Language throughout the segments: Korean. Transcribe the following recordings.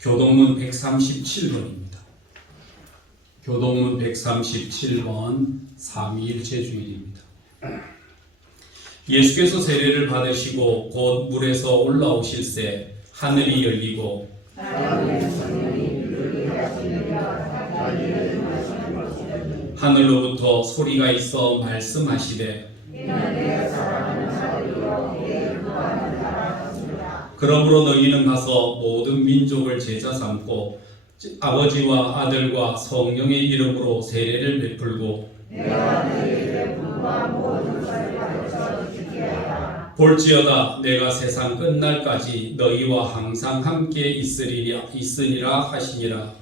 교동문 137번입니다. 교동문 137번 3.2일체 주일입니다. 예수께서 세례를 받으시고 곧 물에서 올라오실새 하늘이 열리고 하늘로부터 소리가 있어 말씀하시되 그러므로 너희는 가서 모든 민족을 제자 삼고 아버지와 아들과 성령의 이름으로 세례를 베풀고 볼지어다 내가 세상 끝날까지 너희와 항상 함께 있으리라 하시니라.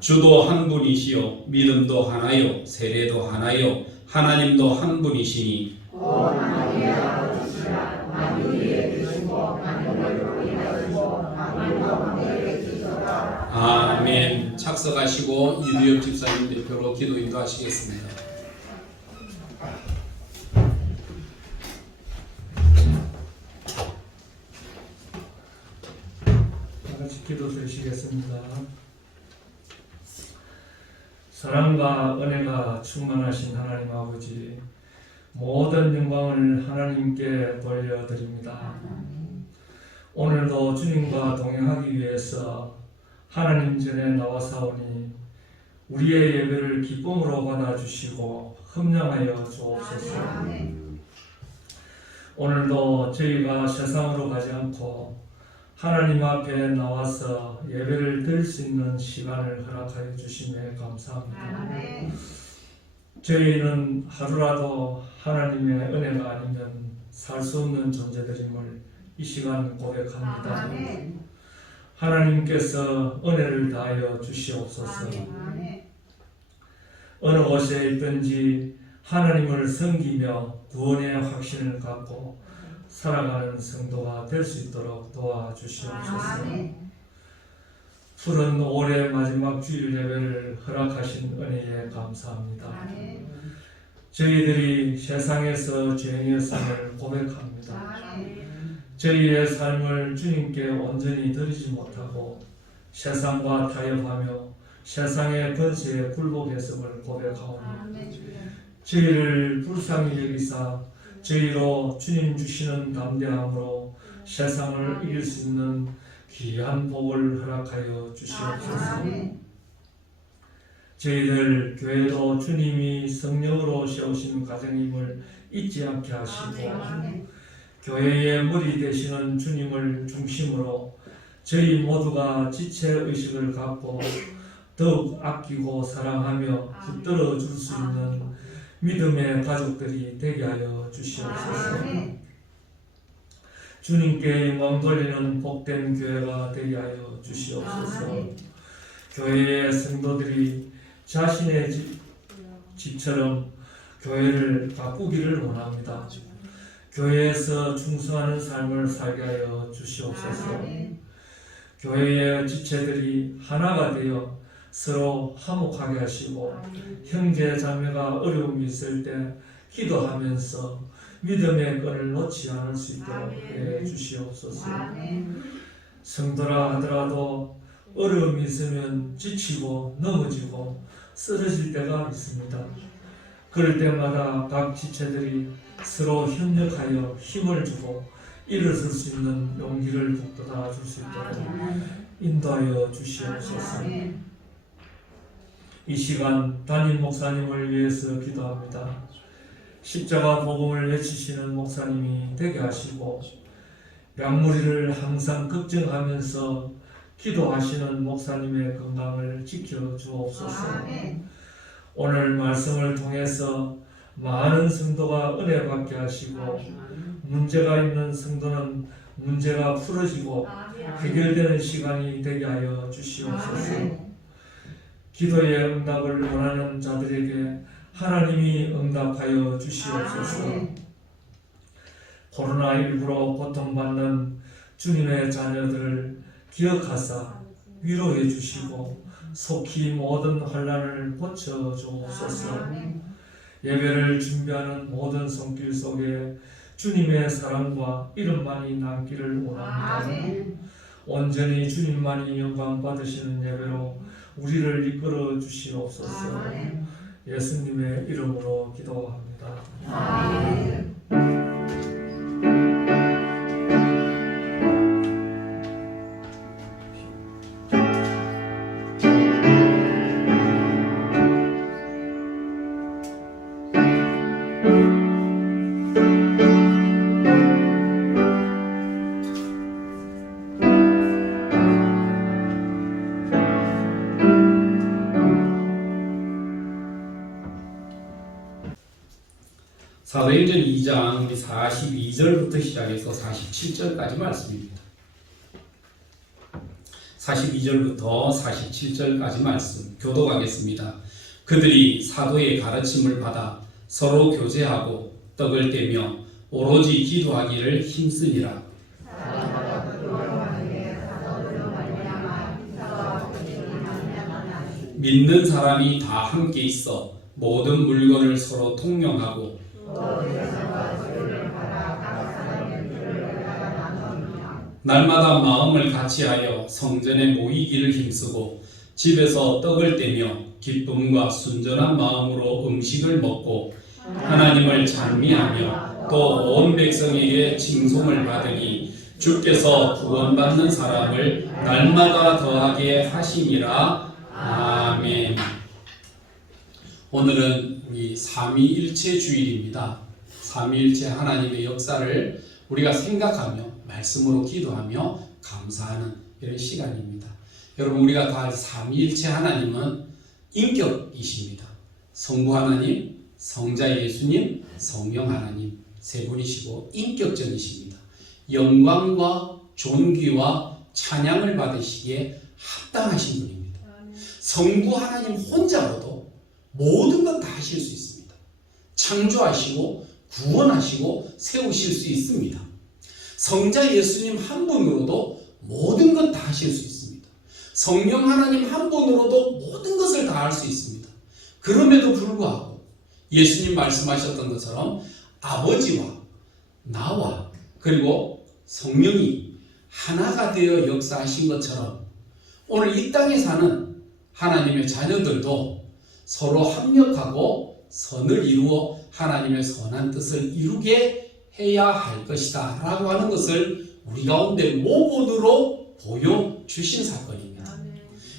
주도 한 분이시요 믿음도 하나요 세례도 하나요 하나님도 한 분이시니 아멘. 착석하시고 이두엽 집사님 대표로 기도 인도하시겠습니다. 다같이 기도 드리시겠습니다. 사랑과 은혜가 충만하신 하나님 아버지, 모든 영광을 하나님께 돌려드립니다. 오늘도 주님과 동행하기 위해서 하나님 전에 나와사오니 우리의 예배를 기쁨으로 받아주시고 흠령하여 주옵소서. 오늘도 저희가 세상으로 가지 않고 하나님 앞에 나와서 예배를 드릴 수 있는 시간을 허락하여 주심에 감사합니다. 저희는 하루라도 하나님의 은혜가 아니면 살 수 없는 존재들임을 이 시간 고백합니다. 하나님께서 은혜를 다하여 주시옵소서. 어느 곳에 있든지 하나님을 섬기며 구원의 확신을 갖고 살아가는 성도가 될 수 있도록 도와주시옵소서. 푸른 올해 마지막 주일 예배를 허락하신 은혜에 감사합니다. 저희들이 세상에서 죄인이었음을 고백합니다. 저희의 삶을 주님께 온전히 드리지 못하고 세상과 타협하며 세상의 권세에 굴복했음을 고백하오니 저희를 불쌍히 여기사 저희로 주님 주시는 담대함으로 세상을 이길 수 있는 귀한 복을 허락하여 주시옵소서. 저희들 교회도 주님이 성령으로 세우신 가정임을 잊지 않게 하시고 교회의 머리 되시는 주님을 중심으로 저희 모두가 지체의식을 갖고 더욱 아끼고 사랑하며 붙들어 줄 수 있는 믿음의 가족들이 되게 하여 주시옵소서. 주님께 영광 돌리는 복된 교회가 되게 하여 주시옵소서. 교회의 성도들이 자신의 집처럼 교회를 바꾸기를 원합니다. 교회에서 충성하는 삶을 살게 하여 주시옵소서. 교회의 지체들이 하나가 되어 서로 화목하게 하시고 형제 자매가 어려움이 있을 때 기도하면서 믿음의 끈을 놓지 않을 수 있도록 해 주시옵소서. 성도라 하더라도 어려움이 있으면 지치고 넘어지고 쓰러질 때가 있습니다. 그럴 때마다 각 지체들이 서로 협력하여 힘을 주고 일어설 수 있는 용기를 북돋아 줄 수 있도록 인도하여 주시옵소서. 이 시간 담임 목사님을 위해서 기도합니다. 십자가 복음을 외치시는 목사님이 되게 하시고 양무리를 항상 걱정하면서 기도하시는 목사님의 건강을 지켜 주옵소서. 오늘 말씀을 통해서 많은 성도가 은혜 받게 하시고 문제가 있는 성도는 문제가 풀어지고 해결되는 시간이 되게 하여 주시옵소서. 기도의 응답을 원하는 자들에게 하나님이 응답하여 주시옵소서. 코로나19로 고통받는 주님의 자녀들을 기억하사 위로해 주시고 속히 모든 환난을 고쳐 주옵소서. 예배를 준비하는 모든 손길 속에 주님의 사랑과 이름만이 남기를 원합니다. 온전히 주님만이 영광 받으시는 예배로 우리를 이끌어 주시옵소서. 예수님의 이름으로 기도합니다. 사도행전 2장 42절부터 시작해서 47절까지 말씀입니다. 42절부터 47절까지 말씀 교독하겠습니다. 그들이 사도의 가르침을 받아 서로 교제하고 떡을 떼며 오로지 기도하기를 힘쓰니라. 믿는 사람이 다 함께 있어 모든 물건을 서로 통용하고 날마다 마음을 같이하여 성전에 모이기를 힘쓰고 집에서 떡을 떼며 기쁨과 순전한 마음으로 음식을 먹고 하나님을 찬미하며 또 온 백성에게 칭송을 받으니 주께서 구원받는 사람을 날마다 더하게 하시니라. 아멘. 오늘은 우리 삼위일체 주일입니다. 삼위일체 하나님의 역사를 우리가 생각하며 말씀으로 기도하며 감사하는 이런 시간입니다. 여러분, 우리가 다 삼위일체 하나님은 인격이십니다. 성부 하나님, 성자 예수님, 성령 하나님 세 분이시고 인격적이십니다. 영광과 존귀와 찬양을 받으시기에 합당하신 분입니다. 성부 하나님 혼자로도 모든 것 다 하실 수 있습니다. 창조하시고 구원하시고 세우실 수 있습니다. 성자 예수님 한 분으로도 모든 것 다 하실 수 있습니다. 성령 하나님 한 분으로도 모든 것을 다 할 수 있습니다. 그럼에도 불구하고 예수님 말씀하셨던 것처럼 아버지와 나와 그리고 성령이 하나가 되어 역사하신 것처럼 오늘 이 땅에 사는 하나님의 자녀들도 서로 합력하고 선을 이루어 하나님의 선한 뜻을 이루게 해야 할 것이다 라고 하는 것을 우리 가운데 모본으로 보여주신 사건입니다.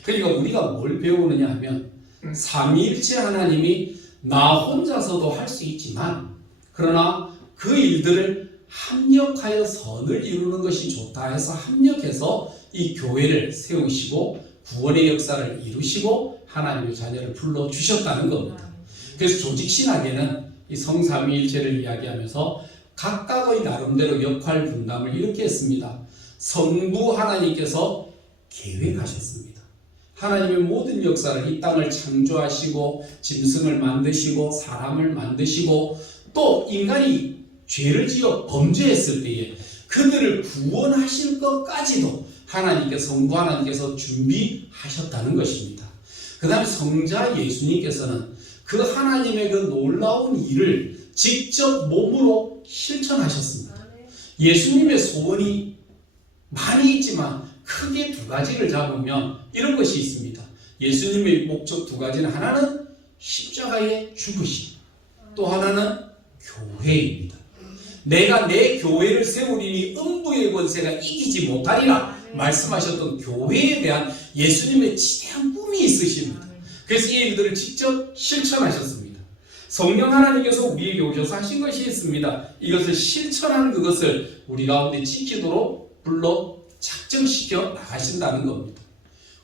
그러니까 우리가 뭘 배우느냐 하면 삼위일체 하나님이 나 혼자서도 할 수 있지만 그러나 그 일들을 합력하여 선을 이루는 것이 좋다 해서 합력해서 이 교회를 세우시고 구원의 역사를 이루시고 하나님의 자녀를 불러주셨다는 겁니다. 그래서 조직신학에는 이 성삼위일체를 이야기하면서 각각의 나름대로 역할 분담을 이렇게 했습니다. 성부 하나님께서 계획하셨습니다. 하나님의 모든 역사를 이 땅을 창조하시고 짐승을 만드시고 사람을 만드시고 또 인간이 죄를 지어 범죄했을 때에 그들을 구원하실 것까지도 하나님께서 성부 하나님께서 준비하셨다는 것입니다. 그 다음에 성자 예수님께서는 그 하나님의 그 놀라운 일을 직접 몸으로 실천하셨습니다. 예수님의 소원이 많이 있지만 크게 두 가지를 잡으면 이런 것이 있습니다. 예수님의 목적 두 가지는 하나는 십자가에 죽으심, 또 하나는 교회입니다. 내가 내 교회를 세우리니 음부의 권세가 이기지 못하리라 말씀하셨던 교회에 대한 예수님의 지대한 꿈이 있으십니다. 그래서 이 일들을 직접 실천하셨습니다. 성령 하나님께서 우리에게 오셔서 하신 것이 있습니다. 이것을 실천하는 그것을 우리 가운데 지키도록 불러 작정시켜 나가신다는 겁니다.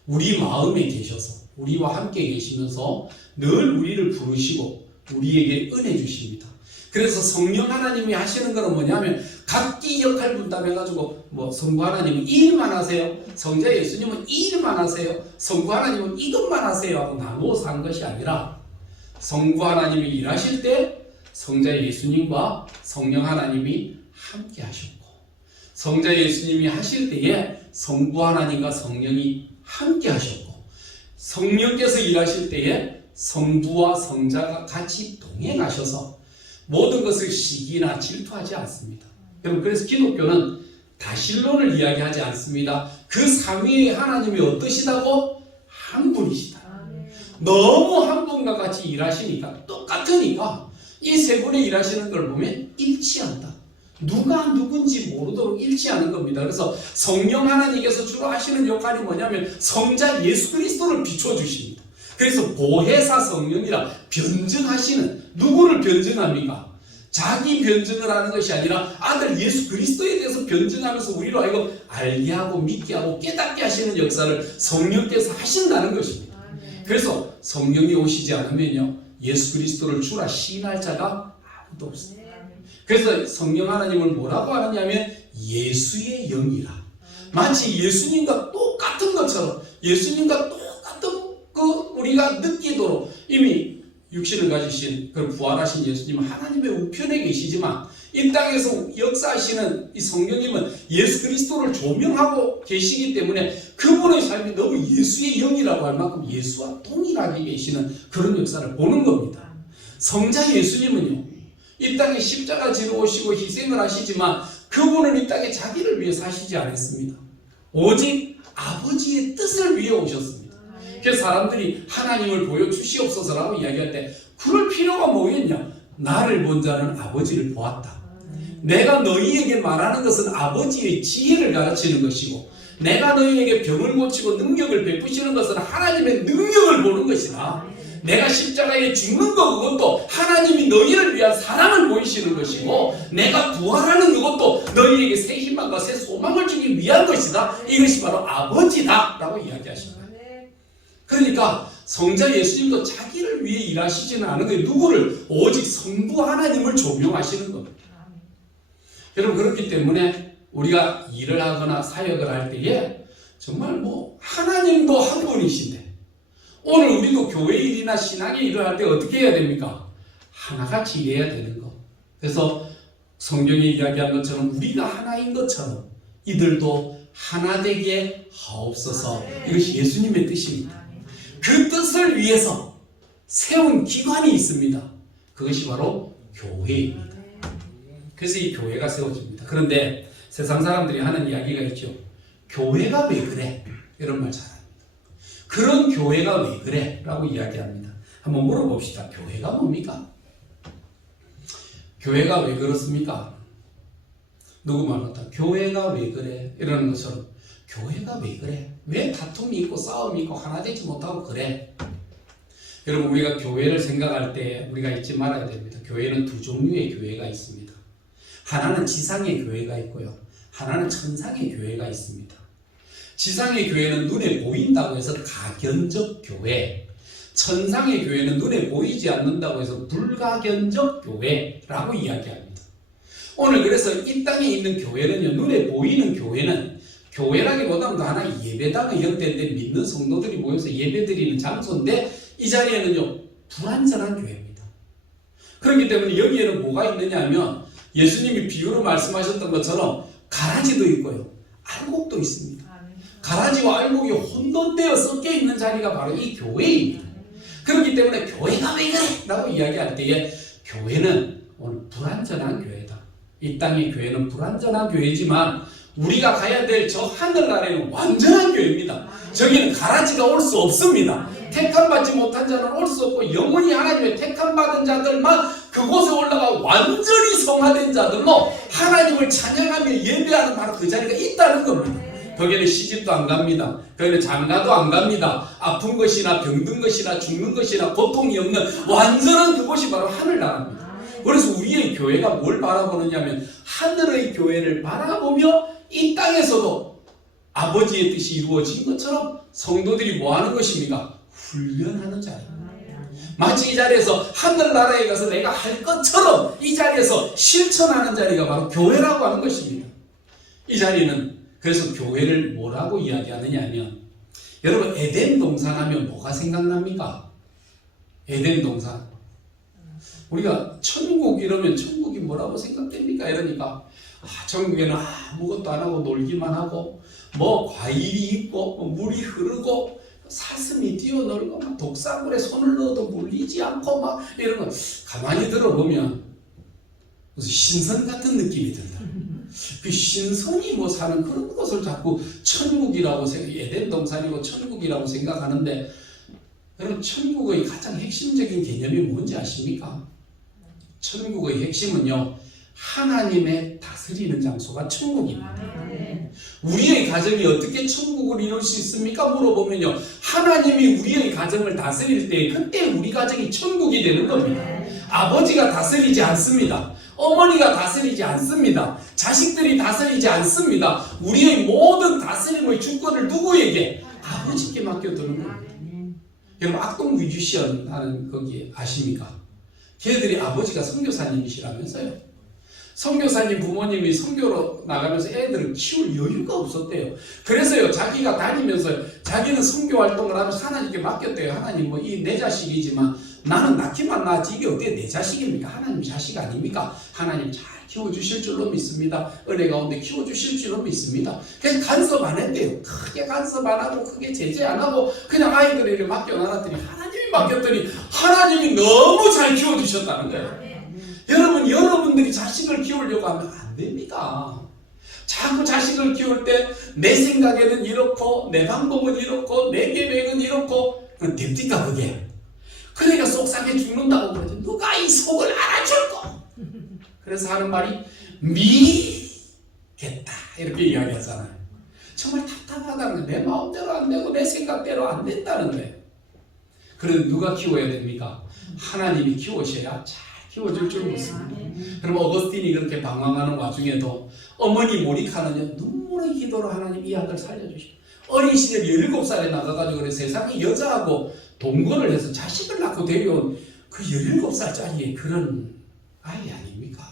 우리 마음에 계셔서 우리와 함께 계시면서 늘 우리를 부르시고 우리에게 은혜 주십니다. 그래서 성령 하나님이 하시는 것은 뭐냐면 각기 역할 분담해가지고 뭐 성부 하나님은 이 일만 하세요, 성자 예수님은 이 일만 하세요, 성부 하나님은 이것만 하세요 하고 나누어서 한 것이 아니라 성부 하나님이 일하실 때 성자 예수님과 성령 하나님이 함께 하셨고 성자 예수님이 하실 때에 성부 하나님과 성령이 함께 하셨고 성령께서 일하실 때에 성부와 성자가 같이 동행하셔서 모든 것을 시기나 질투하지 않습니다. 여러분, 그래서 기독교는 다신론을 이야기하지 않습니다. 그 삼위의 하나님이 어떠시다고? 한 분이시다. 너무 한 분과 같이 일하시니까, 똑같으니까 이 세 분이 일하시는 걸 보면 일치한다. 누가 누군지 모르도록 일치하는 겁니다. 그래서 성령 하나님께서 주로 하시는 역할이 뭐냐면 성자 예수 그리스도를 비춰주십니다. 그래서 보혜사 성령이라 변증하시는, 누구를 변증합니까? 자기 변증을 하는 것이 아니라 아들 예수 그리스도에 대해서 변증하면서 우리로 하여금 알게 하고 믿게 하고 깨닫게 하시는 역사를 성령께서 하신다는 것입니다. 그래서 성령이 오시지 않으면요, 예수 그리스도를 주라 시인할 자가 아무도 없습니다. 그래서 성령 하나님을 뭐라고 하느냐면 예수의 영이라. 마치 예수님과 똑같은 것처럼, 예수님과 똑같은 우리가 느끼도록, 이미 육신을 가지신 그 부활하신 예수님은 하나님의 우편에 계시지만 이 땅에서 역사하시는 이 성령님은 예수 그리스도를 조명하고 계시기 때문에 그분의 삶이 너무 예수의 영이라고 할 만큼 예수와 동일하게 계시는 그런 역사를 보는 겁니다. 성자 예수님은요, 이 땅에 십자가 지러 오시고 희생을 하시지만 그분은 이 땅에 자기를 위해 사시지 않았습니다. 오직 아버지의 뜻을 위해 오셨습니다. 그래서 사람들이 하나님을 보여주시옵소서라고 이야기할 때 그럴 필요가 뭐겠냐? 나를 본 자는 아버지를 보았다. 내가 너희에게 말하는 것은 아버지의 지혜를 가르치는 것이고, 내가 너희에게 병을 고치고 능력을 베푸시는 것은 하나님의 능력을 보는 것이다. 내가 십자가에 죽는 것, 그것도 하나님이 너희를 위한 사랑을 보이시는 것이고, 내가 부활하는 그것도 너희에게 새 희망과 새 소망을 주기 위한 것이다. 이것이 바로 아버지다 라고 이야기하십니다. 그러니까 성자 예수님도 자기를 위해 일하시지는 않은 거예요. 누구를? 오직 성부 하나님을 조명하시는 겁니다. 여러분, 그렇기 때문에 우리가 일을 하거나 사역을 할 때에 정말 하나님도 한 분이신데, 오늘 우리도 교회 일이나 신앙의 일을 할 때 어떻게 해야 됩니까? 하나같이 일해야 되는 거. 그래서 성경이 이야기한 것처럼 우리가 하나인 것처럼 이들도 하나 되게 하옵소서. 이것이 예수님의 뜻입니다. 그 뜻을 위해서 세운 기관이 있습니다. 그것이 바로 교회입니다. 그래서 이 교회가 세워집니다. 그런데 세상 사람들이 하는 이야기가 있죠. 교회가 왜 그래? 이런 말 잘합니다. 그런 교회가 왜 그래? 라고 이야기합니다. 한번 물어봅시다. 교회가 뭡니까? 교회가 왜 그렇습니까? 누구 말 같다. 교회가 왜 그래? 이러는 것처럼 교회가 왜 그래? 왜 다툼이 있고 싸움이 있고 하나 되지 못하고 그래? 여러분, 우리가 교회를 생각할 때 우리가 잊지 말아야 됩니다. 교회는 두 종류의 교회가 있습니다. 하나는 지상의 교회가 있고요, 하나는 천상의 교회가 있습니다. 지상의 교회는 눈에 보인다고 해서 가견적 교회, 천상의 교회는 눈에 보이지 않는다고 해서 불가견적 교회라고 이야기합니다. 오늘 그래서 이 땅에 있는 교회는요, 눈에 보이는 교회는 교회라기보다는 하나 예배당의 형태인데 믿는 성도들이 모여서 예배드리는 장소인데, 이 자리에는요 불완전한 교회입니다. 그렇기 때문에 여기에는 뭐가 있느냐 하면 예수님이 비유로 말씀하셨던 것처럼 가라지도 있고요, 알곡도 있습니다. 가라지와 알곡이 혼돈되어 섞여 있는 자리가 바로 이 교회입니다. 그렇기 때문에 교회가 왜 그래? 라고 이야기할 때에 교회는 오늘 불완전한 교회다. 이 땅의 교회는 불완전한 교회지만 우리가 가야 될 저 하늘나라에는 완전한 교회입니다. 저기는 가라지가 올 수 없습니다. 택함받지 못한 자는 올 수 없고, 영원히 하나님의 택함받은 자들만 그곳에 올라가 완전히 성화된 자들로 하나님을 찬양하며 예배하는 바로 그 자리가 있다는 겁니다. 거기는 시집도 안 갑니다. 거기는 장가도 안 갑니다. 아픈 것이나 병든 것이나 죽는 것이나 고통이 없는 완전한 그곳이 바로 하늘나라입니다. 그래서 우리의 교회가 뭘 바라보느냐면 하늘의 교회를 바라보며 이 땅에서도 아버지의 뜻이 이루어진 것처럼 성도들이 뭐 하는 것입니까? 훈련하는 자리입니다. 마치 이 자리에서 하늘나라에 가서 내가 할 것처럼 이 자리에서 실천하는 자리가 바로 교회라고 하는 것입니다. 이 자리는 그래서 교회를 뭐라고 이야기하느냐 하면, 여러분 에덴 동산 하면 뭐가 생각납니까? 에덴 동산. 우리가 천국 이러면 천국이 뭐라고 생각됩니까? 이러니까 천국에는 아무것도 안 하고 놀기만 하고 과일이 있고 물이 흐르고 사슴이 뛰어놀고 막 독사굴에 손을 넣어도 물리지 않고 막 이런 거 가만히 들어보면 무슨 신선 같은 느낌이 든다. 그 신선이 뭐 사는 그런 것을 자꾸 천국이라고 에덴 동산이고 천국이라고 생각하는데, 여러분 천국의 가장 핵심적인 개념이 뭔지 아십니까? 천국의 핵심은요, 하나님의 다스리는 장소가 천국입니다. 우리의 가정이 어떻게 천국을 이룰 수 있습니까? 물어보면요, 하나님이 우리의 가정을 다스릴 때 그때 우리 가정이 천국이 되는 겁니다. 아버지가 다스리지 않습니다. 어머니가 다스리지 않습니다. 자식들이 다스리지 않습니다. 우리의 모든 다스림의 주권을 누구에게? 아버지께 맡겨두는 겁니다. 여러분 악동 뮤지션 하는 거기 아십니까? 걔들이 아버지가 선교사님이시라면서요. 선교사님 부모님이 선교로 나가면서 애들을 키울 여유가 없었대요. 그래서요, 자기가 다니면서 자기는 선교 활동을 하면서 하나님께 맡겼대요. 하나님 뭐 이 내 자식이지만 나는 낳기만 낳지 이게 어떻게 내 자식입니까? 하나님 자식 아닙니까? 하나님 잘 키워주실 줄로 믿습니다. 은혜 가운데 키워주실 줄로 믿습니다. 그래서 간섭 안 했대요. 크게 간섭 안 하고 크게 제재 안 하고 그냥 아이들에게 맡겨놔놨더니 하나님이 맡겼더니 하나님이 너무 잘 키워주셨다는 거예요. 여러분, 여러분들이 자식을 키우려고 하면 안 됩니다. 자꾸 자식을 키울 때 내 생각에는 이렇고 내 방법은 이렇고 내 계획은 이렇고 됩니까 그게? 그러니까 속상해 죽는다고 그러죠. 누가 이 속을 알아줄꼬? 그래서 하는 말이 미겠다 이렇게 이야기하잖아요. 정말 답답하다는 거예요. 내 마음대로 안 되고 내 생각대로 안 된다는 거예요. 그럼 누가 키워야 됩니까? 하나님이 키우셔야 잘 키워줄 줄 믿습니다. 그럼 어거스틴이 그렇게 방황하는 와중에도 어머니 모니카는요, 눈물의 기도로 하나님 이 아들 살려주십시오. 어린 시절 17살에 나가가지고 그래 세상에 여자하고 동거를 해서 자식을 낳고 데려온 그 17살짜리의 그런 아이 아닙니까?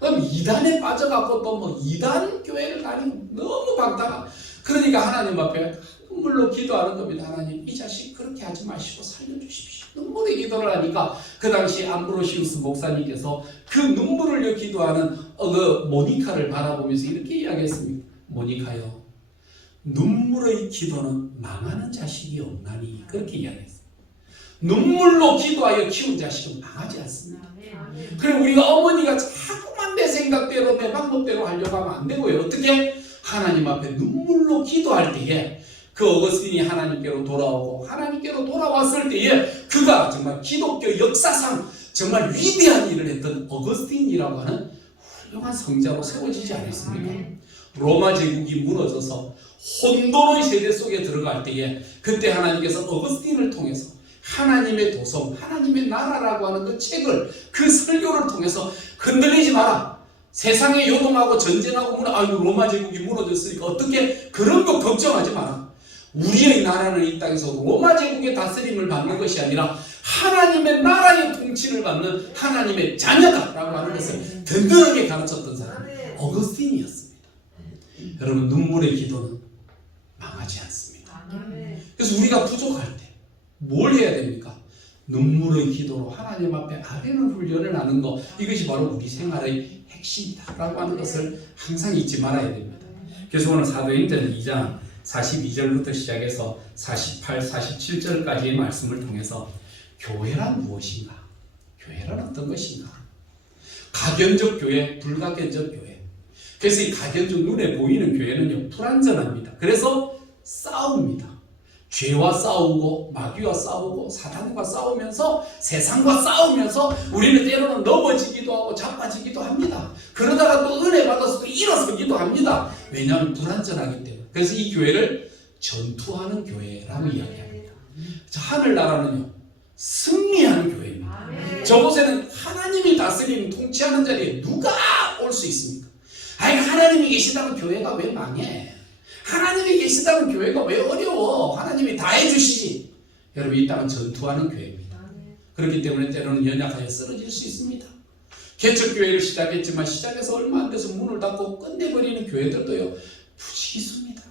그럼 이단에 빠져갖고 또 뭐 이단 교회를 다니고 너무 방탕한, 그러니까 하나님 앞에 눈물로 기도하는 겁니다. 하나님 이 자식 그렇게 하지 마시고 살려주십시오. 눈물의 기도를 하니까 그 당시 암브로시우스 목사님께서 그 눈물을 기도하는 그 모니카를 바라보면서 이렇게 이야기했습니다. 모니카요, 눈물의 기도는 망하는 자식이 없나니, 그렇게 이야기했어요. 눈물로 기도하여 키운 자식은 망하지 않습니다. 그리고 우리가 어머니가 자꾸만 내 생각대로 내 방법대로 하려고 하면 안 되고요. 어떻게? 하나님 앞에 눈물로 기도할 때에 그 어거스틴이 하나님께로 돌아오고 하나님께로 돌아왔을 때에 그가 정말 기독교 역사상 정말 위대한 일을 했던 어거스틴이라고 하는 훌륭한 성자로 세워지지 않았습니까? 로마 제국이 무너져서 혼돈의 세대 속에 들어갈 때에 그때 하나님께서 어거스틴을 통해서 하나님의 도성, 하나님의 나라라고 하는 그 책을, 그 설교를 통해서 흔들리지 마라. 세상에 요동하고 전쟁하고 아이고 로마 제국이 무너졌으니까 어떻게 그런 거 걱정하지 마라. 우리의 나라는 이 땅에서 로마 제국의 다스림을 받는 것이 아니라 하나님의 나라의 통치를 받는 하나님의 자녀다라고 하는 것을 든든하게 가르쳤던 사람이 어거스틴이었습니다. 여러분, 눈물의 기도는 망하지 않습니다. 그래서 우리가 부족할 때 뭘 해야 됩니까? 눈물의 기도로 하나님 앞에 아뢰는 훈련을 하는 것, 이것이 바로 우리 생활의 핵심이다라고 하는 것을 항상 잊지 말아야 됩니다. 그래서 오늘 사도행전 2장 42절부터 시작해서 48, 47절까지의 말씀을 통해서 교회란 무엇인가? 교회란 어떤 것인가? 가견적 교회, 불가견적 교회. 그래서 이 가견적 눈에 보이는 교회는요, 불완전합니다. 그래서 싸웁니다. 죄와 싸우고 마귀와 싸우고 사탄과 싸우면서 세상과 싸우면서 우리는 때로는 넘어지기도 하고 자빠지기도 합니다. 그러다가 또 은혜 받아서 또 일어서기도 합니다. 왜냐하면 불완전하기 때문에. 그래서 이 교회를 전투하는 교회라고 이야기합니다. 하늘나라는요, 승리하는 교회입니다. 저곳에는 하나님이 다스리는 통치하는 자리에 누가 올 수 있습니까? 아니, 하나님이 계시다면 교회가 왜 망해? 하나님이 계시다면 교회가 왜 어려워? 하나님이 다 해주시지. 여러분, 이 땅은 전투하는 교회입니다. 그렇기 때문에 때로는 연약하여 쓰러질 수 있습니다. 개척교회를 시작했지만 시작해서 얼마 안 돼서 문을 닫고 끝내버리는 교회들도요, 부지기수입니다.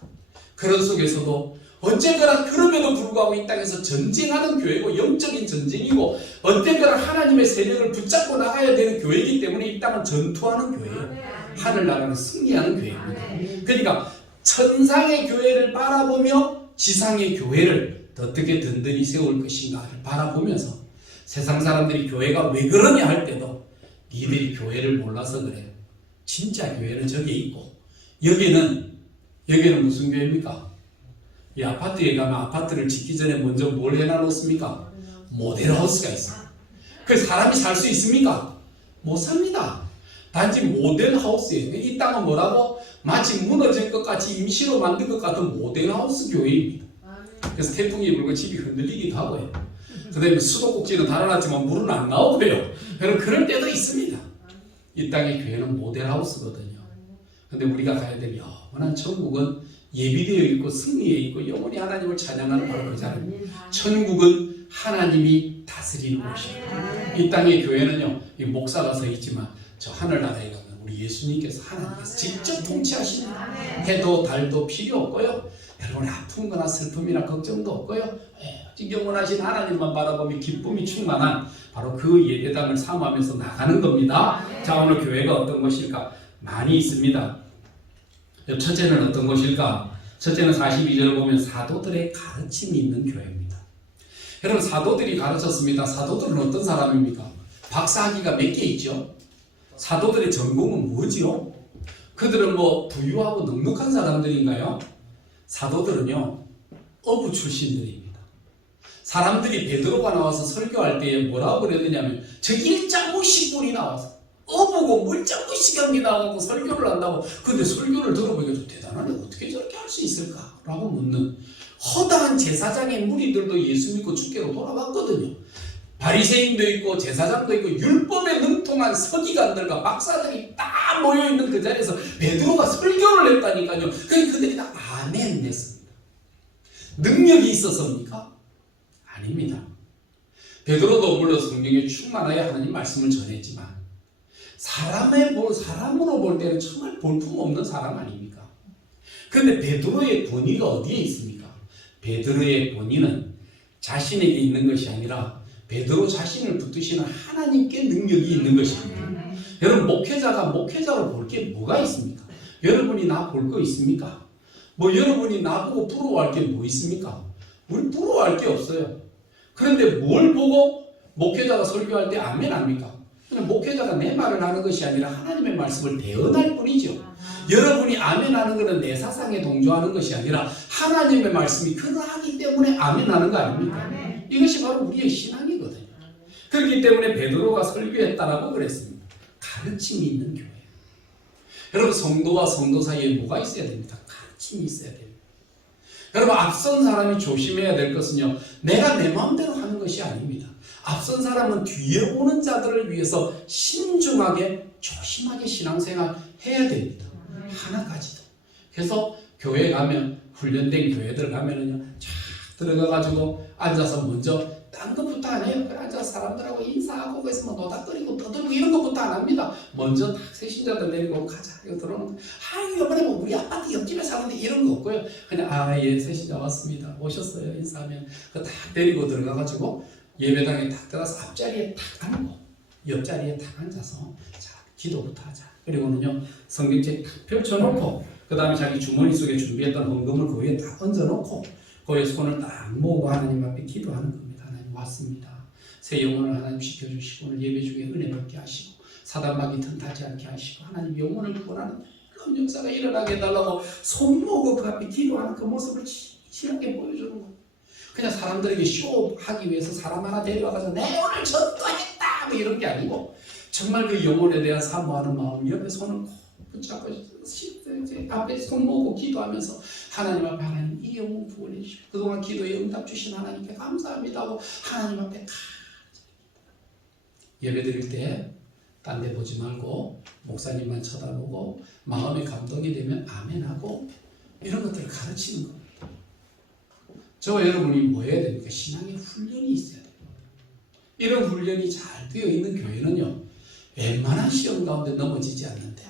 그런 속에서도 언젠가는 그럼에도 불구하고 이 땅에서 전쟁하는 교회고 영적인 전쟁이고 언젠가는 하나님의 세력을 붙잡고 나가야 되는 교회이기 때문에 이 땅은 전투하는 교회예요. 하늘나라는 승리하는 교회입니다. 그러니까 천상의 교회를 바라보며 지상의 교회를 어떻게 든든히 세울 것인가를 바라보면서 세상 사람들이 교회가 왜 그러냐 할 때도 니들이 교회를 몰라서 그래요. 진짜 교회는 저기에 있고 여기는 무슨 교회입니까? 이 아파트에 가면 아파트를 짓기 전에 먼저 뭘 해놔놓습니까? 모델하우스가 있어요. 그래서 사람이 살 수 있습니까? 못 삽니다. 단지 모델하우스예요. 이 땅은 뭐라고? 마치 무너질 것 같이 임시로 만든 것 같은 모델하우스 교회입니다. 그래서 태풍이 불고 집이 흔들리기도 하고요. 그 다음에 수도꼭지는 달아났지만 물은 안 나오고요. 그럴 때도 있습니다. 이 땅의 교회는 모델하우스거든요. 근데 우리가 가야 될 영원한 천국은 예비되어 있고 승리에 있고 영원히 하나님을 찬양하는 바로 그 자리입니다. 천국은 하나님이 다스리는 곳이에요. 이 땅의 교회는요, 이 목사가 서 있지만 저 하늘나라에 가면 우리 예수님께서 하나님께서 직접 통치하십니다. 해도 달도 필요 없고요. 여러분의 아픔거나 슬픔이나 걱정도 없고요. 오직 영원하신 하나님만 바라보며 기쁨이 충만한 바로 그 예배당을 사모하면서 나가는 겁니다. 자, 오늘 교회가 어떤 것일까? 많이 있습니다. 첫째는 어떤 것일까? 첫째는 42절을 보면 사도들의 가르침이 있는 교회입니다. 여러분, 사도들이 가르쳤습니다. 사도들은 어떤 사람입니까? 박사학위가 몇 개 있죠? 사도들의 전공은 뭐지요? 그들은 뭐 부유하고 넉넉한 사람들인가요? 사도들은요, 어부 출신들입니다. 사람들이 베드로가 나와서 설교할 때에 뭐라고 그랬느냐면 저 일장무식군이 나와서 어부고 물장무식경이 나와서 설교를 한다고. 근데 설교를 들어보니까 좀 대단하네. 어떻게 저렇게 할 수 있을까? 라고 묻는 허다한 제사장의 무리들도 예수 믿고 주께로 돌아왔거든요. 바리새인도 있고 제사장도 있고 율법에 능통한 서기관들과 박사들이 다 모여있는 그 자리에서 베드로가 설교를 했다니까요. 그들이 다 아멘 했습니다. 능력이 있었습니까? 아닙니다. 베드로도 물론 성경에 충만하여 하나님 말씀을 전했지만 사람으로 볼 때는 정말 볼품없는 사람 아닙니까? 그런데 베드로의 본의가 어디에 있습니까? 베드로의 본의는 자신에게 있는 것이 아니라 베드로 자신을 붙드시는 하나님께 능력이 있는 것입니다. 여러분, 목회자가 목회자로 볼 게 뭐가 있습니까? 여러분이 나 볼 거 있습니까? 뭐 여러분이 나보고 부러워할 게 뭐 있습니까? 우리 부러워할 게 없어요. 그런데 뭘 보고 목회자가 설교할 때 아멘 합니까? 그냥 목회자가 내 말을 하는 것이 아니라 하나님의 말씀을 대언할 뿐이죠. 여러분이 아멘하는 것은 내 사상에 동조하는 것이 아니라 하나님의 말씀이 그러하기 때문에 아멘하는 거 아닙니까? 이것이 바로 우리의 신앙이거든요. 그렇기 때문에 베드로가 설교했다라고 그랬습니다. 가르침이 있는 교회. 여러분, 성도와 성도 사이에 뭐가 있어야 됩니까? 가르침이 있어야 됩니다. 여러분, 앞선 사람이 조심해야 될 것은요, 내가 내 마음대로 하는 것이 아닙니다. 앞선 사람은 뒤에 오는 자들을 위해서 신중하게 조심하게 신앙생활 해야 됩니다. 하나까지도. 그래서 교회 가면, 훈련된 교회들 가면은요, 쫙 들어가가지고 앉아서 먼저 딴 것부터 안 해요. 앉아서 사람들하고 인사하고 그래서 뭐 노닥거리고 떠들고 이런 것부터 안 합니다. 먼저 딱 새신자들 내리고 가자. 이거 들어오는 거. 이번에 뭐 우리 아파트 옆집에 사는데 이런 거 없고요. 그냥 예, 새신자 왔습니다. 오셨어요. 인사하면 그 딱 데리고 들어가가지고 예배당에 딱 들어가서 앞자리에 딱 앉고 옆자리에 딱 앉아서 자, 기도부터 하자. 그리고는요, 성경책 딱 펼쳐놓고 그 다음에 자기 주머니 속에 준비했던 헌금을 그 위에 딱 얹어놓고 거기에 손을 딱 모으고 하나님 앞에 기도하는 겁니다. 하나님 왔습니다. 새 영혼을 하나님 지켜주시고 오늘 예배 중에 은혜 받게 하시고 사단마귀 틈타지 않게 하시고 하나님 영혼을 구원하는 그런 역사가 일어나게 해달라고 손 모으고 그 앞에 기도하는 그 모습을 진실하게 보여주는 거예요. 그냥 사람들에게 쇼하기 위해서 사람 하나 데려와서 내 오늘 전도했다 뭐 이런 게 아니고 정말 그 영혼에 대한 사모하는 마음, 옆에 손을 꼭 붙잡고 앞에 손 모으고 기도하면서 하나님 앞에 하나님 이 영혼 구원해 주시고 그동안 기도에 응답 주신 하나님께 감사합니다 하고 하나님 앞에 예배 드릴 때 딴 데 보지 말고 목사님만 쳐다보고 마음에 감동이 되면 아멘하고 이런 것들을 가르치는 겁니다. 저와 여러분이 뭐 해야 됩니까? 신앙의 훈련이 있어야 됩니다. 이런 훈련이 잘 되어 있는 교회는요, 웬만한 시험 가운데 넘어지지 않는데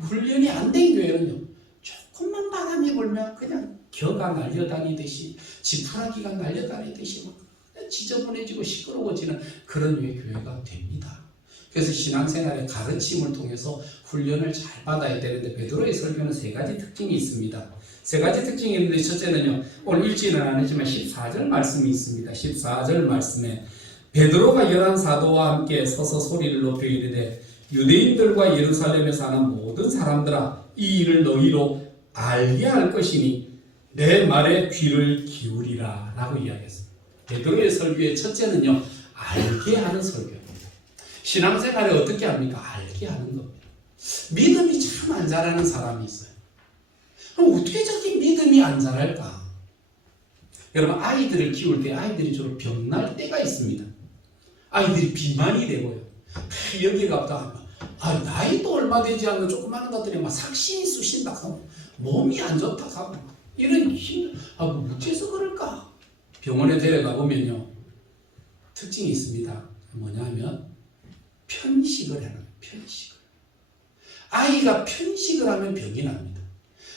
훈련이 안 된 교회는요, 조금만 바람이 불면 그냥 겨가 날려다니듯이 지푸라기가 날려다니듯이 막 지저분해지고 시끄러워지는 그런 류의 교회가 됩니다. 그래서 신앙생활의 가르침을 통해서 훈련을 잘 받아야 되는데 베드로의 설교는 세 가지 특징이 있습니다. 세 가지 특징이 있는데 첫째는요. 오늘 읽지는 않았지만 14절 말씀이 있습니다. 14절 말씀에 베드로가 11사도와 함께 서서 소리를 높여 이르되 유대인들과 예루살렘에 사는 모든 사람들아 이 일을 너희로 알게 할 것이니 내 말에 귀를 기울이라 라고 이야기했습니다. 베드로의 설교의 첫째는요. 알게 하는 설교입니다. 신앙생활에 어떻게 합니까? 알게 하는 겁니다. 믿음이 참 안 자라는 사람이 있어요. 그럼 어떻게 저렇게 믿음이 안 자랄까? 여러분 아이들을 키울 때 아이들이 주로 병날 때가 있습니다. 아이들이 비만이 되고요. 여기 갔다 하면 나이도 얼마 되지 않는 조그마한 것들이 막 삭신이 쑤신다 하고 몸이 안 좋다 하고 이런 힘 어째서 그럴까? 병원에 데려가 보면요 특징이 있습니다. 뭐냐면 편식을 하는 거예요. 편식을. 아이가 편식을 하면 병이 납니다.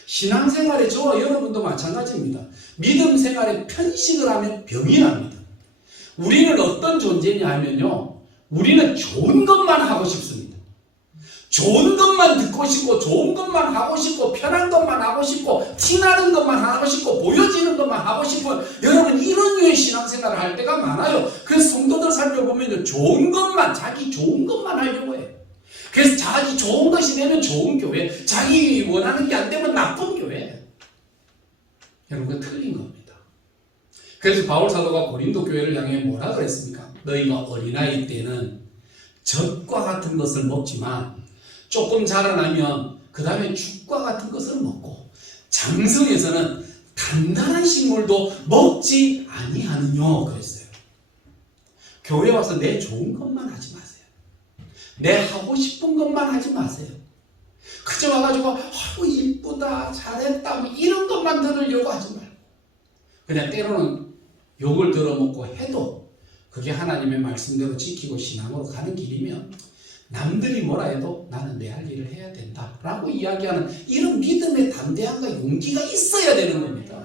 신앙생활에 저와 여러분도 마찬가지입니다. 믿음 생활에 편식을 하면 병이 납니다. 우리는 어떤 존재냐 하면요. 우리는 좋은 것만 하고 싶습니다. 좋은 것만 듣고 싶고 좋은 것만 하고 싶고 편한 것만 하고 싶고 티나는 것만 하고 싶고 보여지는 것만 하고 싶어. 여러분 이런 류의 신앙생활을 할 때가 많아요. 그래서 성도들 살펴보면 좋은 것만 자기 좋은 것만 하려고 해요. 그래서 자기 좋은 것이 되면 좋은 교회, 자기 원하는 게 안 되면 나쁜 교회. 여러분 그 틀린 겁니다. 그래서 바울 사도가 고린도 교회를 향해 뭐라 그랬습니까? 너희가 어린아이 때는 젖과 같은 것을 먹지만 조금 자라나면 그 다음에 죽과 같은 것을 먹고 장성에서는 단단한 식물도 먹지 아니하느뇨 그랬어요. 교회 와서 내 좋은 것만 하지 마세요. 내 하고 싶은 것만 하지 마세요. 그저 와가지고 이쁘다 잘했다 뭐 이런 것만 들으려고 하지 말고 그냥 때로는 욕을 들어먹고 해도 그게 하나님의 말씀대로 지키고 신앙으로 가는 길이면 남들이 뭐라 해도 나는 내 할 일을 해야 된다 라고 이야기하는 이런 믿음의 담대함과 용기가 있어야 되는 겁니다.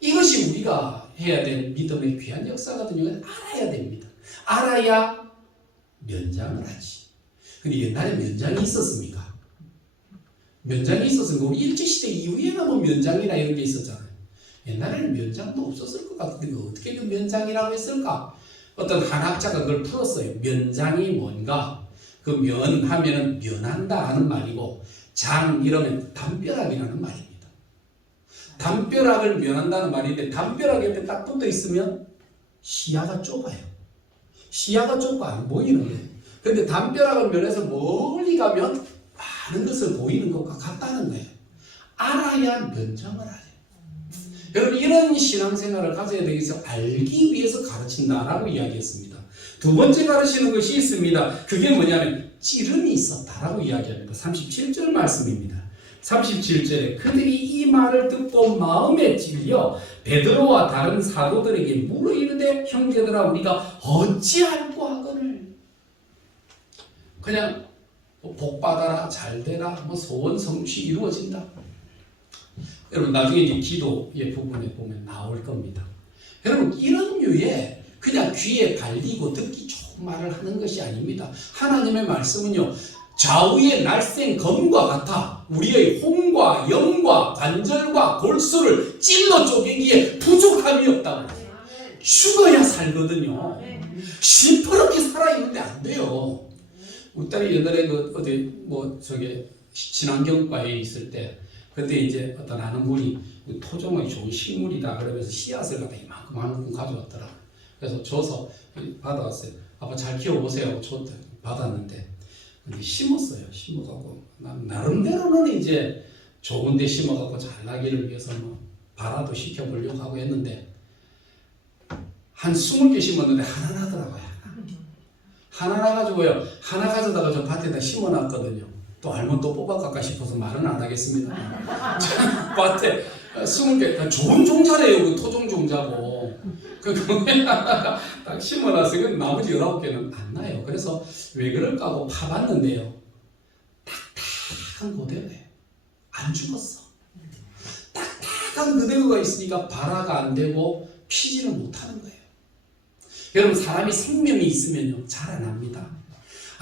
이것이 우리가 해야 될 믿음의 귀한 역사거든요. 알아야 됩니다. 알아야 면장을 하지. 근데 옛날에 면장이 있었습니까? 면장이 있었으니까 우리 일제시대 이후에는 뭐 면장이나 이런 게 있었잖아요. 옛날에는 면장도 없었을 것 같은데 어떻게 그 면장이라고 했을까? 어떤 한학자가 그걸 풀었어요. 면장이 뭔가? 그 면 하면은 면한다 하는 말이고 장 이러면 담벼락이라는 말입니다. 담벼락을 면한다는 말인데 담벼락 옆에 딱 붙어 있으면 시야가 좁아요. 시야가 좁아 안 보이는 거예요. 근데 담벼락을 면해서 멀리 가면 많은 것을 보이는 것과 같다는 거예요. 알아야 면장을 하죠. 여러분 이런 신앙생활을 가져야 되기 위해서 알기 위해서 가르친다라고 이야기했습니다. 두 번째 가르치는 것이 있습니다. 그게 뭐냐면 찌름이 있었다라고 이야기합니다. 37절 말씀입니다. 37절에 그들이 이 말을 듣고 마음에 찔려 베드로와 다른 사도들에게 물어 이르되 형제들아 우리가 어찌할꼬 하거늘. 그냥 복 받아라 잘되라 뭐 소원 성취 이루어진다. 여러분 나중에 이제 기도의 부분에 보면 나올 겁니다. 여러분 이런 류의 그냥 귀에 달리고 듣기 좋은 말을 하는 것이 아닙니다. 하나님의 말씀은요 좌우의 날쌘 검과 같아 우리의 혼과 영과 관절과 골수를 찔러 쪼개기에 부족함이 없다고. 죽어야 살거든요. 시퍼렇게 살아있는데 안 돼요. 우리 딸이 옛날에 친환경과에 있을 때 그때 이제 어떤 아는 분이 토종의 좋은 식물이다 그러면서 씨앗을 갖다 이만큼 가져왔더라. 그래서 줘서 받아왔어요. 아빠 잘 키워보세요. 받았는데 근데 심었어요. 심어갖고 나름대로는 이제 좋은데 심어갖고 잘 나기를 위해서 뭐 발화도 시켜보려고 하고 했는데 한 20개 심었는데 하나 나더라고요. 하나 나가지고요. 하나 가져다가 저 밭에다 심어놨거든요. 또 알면 또 뽑아갈까 싶어서 말은 안 하겠습니다. 밭에 20개 좋은 종자래요. 그 토종 종자고. 그거에다가 딱 심어놨으니까 나머지 19개는 안 나요. 그래서 왜 그럴까 하고 파봤는데요. 딱딱한 그대로예요. 안 죽었어. 딱딱한 그대로가 있으니까 발화가 안 되고 피지를 못하는 거예요. 여러분 사람이 생명이 있으면요 자라납니다.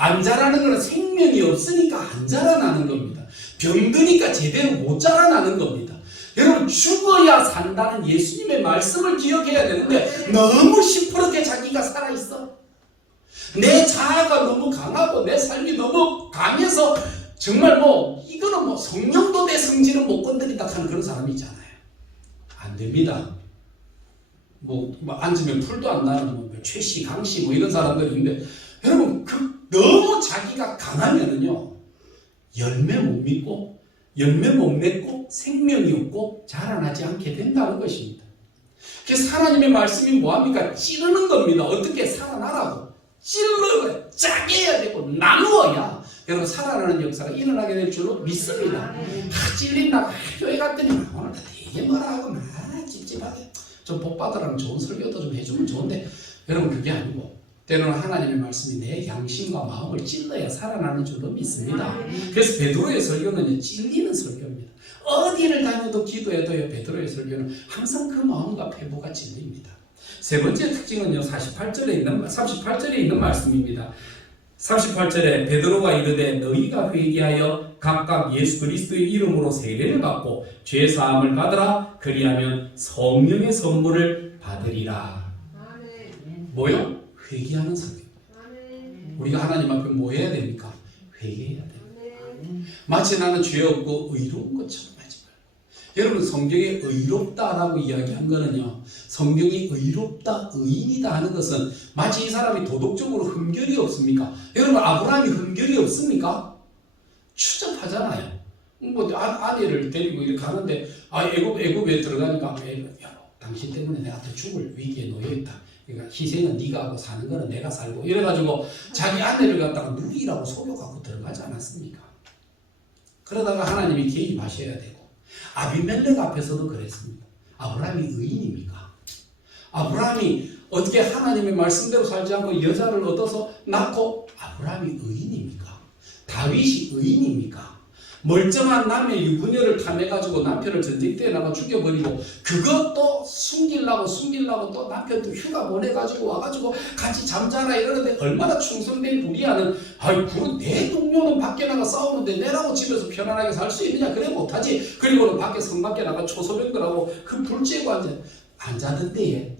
안 자라는 것은 생명이 없으니까 안 자라나는 겁니다. 병드니까 제대로 못 자라나는 겁니다. 여러분, 죽어야 산다는 예수님의 말씀을 기억해야 되는데 너무 시퍼렇게 자기가 살아있어. 내 자아가 너무 강하고 내 삶이 너무 강해서 정말 이거는 성령도 내 성질은 못 건드린다 하는 그런 사람이 있잖아요. 안 됩니다. 앉으면 풀도 안 나는 최씨, 강씨 이런 사람들이 있는데, 여러분, 너무 자기가 강하면은요, 열매 못 믿고, 열매 못 맺고, 생명이 없고, 자라나지 않게 된다는 것입니다. 그래서 하나님의 말씀이 뭐합니까? 찌르는 겁니다. 어떻게 살아나라고. 찔러야, 짜게 해야 되고, 나누어야, 여러분, 살아나는 역사가 일어나게 될 줄로 믿습니다. 찔린다고, 교회 갔더니, 오늘 되게 뭐라 하고, 찝찝하게. 좀 복받으라는 좋은 설교도 좀 해주면 좋은데, 여러분, 그게 아니고 때로는 하나님의 말씀이 내 양심과 마음을 찔러야 살아나는 줄로 믿습니다. 그래서 베드로의 설교는 찔리는 설교입니다. 어디를 다녀도 기도해도요, 베드로의 설교는 항상 그 마음과 폐부가 찔립니다. 세 번째 특징은요, 38절에 있는 말씀입니다. 38절에 베드로가 이르되 너희가 회개하여 각각 예수 그리스도의 이름으로 세례를 받고 죄 사함을 받으라. 그리하면 성령의 선물을 받으리라. 뭐요? 회개하는 성경. 우리가 하나님 앞에 뭐 해야 됩니까? 회개해야 됩니다. 마치 나는 죄 없고 의로운 것처럼 하지 말고. 여러분, 성경에 의롭다라고 이야기한 거는요, 성경이 의롭다, 의인이다 하는 것은 마치 이 사람이 도덕적으로 흠결이 없습니까? 여러분, 아브라함이 흠결이 없습니까? 추접하잖아요. 아내를 데리고 이렇게 가는데, 애굽에 들어가니까, 당신 때문에 내가 더 죽을 위기에 놓여있다. 그러니까 희생은 네가 하고 사는 거는 내가 살고, 이래가지고 자기 아내를 갖다가 누이라고 속여갖고 들어가지 않았습니까? 그러다가 하나님이 개입하셔야 되고, 아비멜렉 앞에서도 그랬습니다. 아브라함이 의인입니까? 아브라함이 어떻게 하나님의 말씀대로 살지 않고 여자를 얻어서 낳고, 아브라함이 의인입니까? 다윗이 의인입니까? 멀쩡한 남의 유부녀를 탐해가지고 남편을 전쟁터에 나가 죽여버리고, 그것도 숨기려고 또 남편도 휴가 보내가지고 와가지고 같이 잠자라 이러는데, 얼마나 충성된 불의하는, 그럼 내 동료는 밖에 나가 싸우는데 내라고 집에서 편안하게 살 수 있느냐? 그래 못하지. 그리고는 성 밖에 나가 초소병들하고 그 불쬐고 앉았던 때에,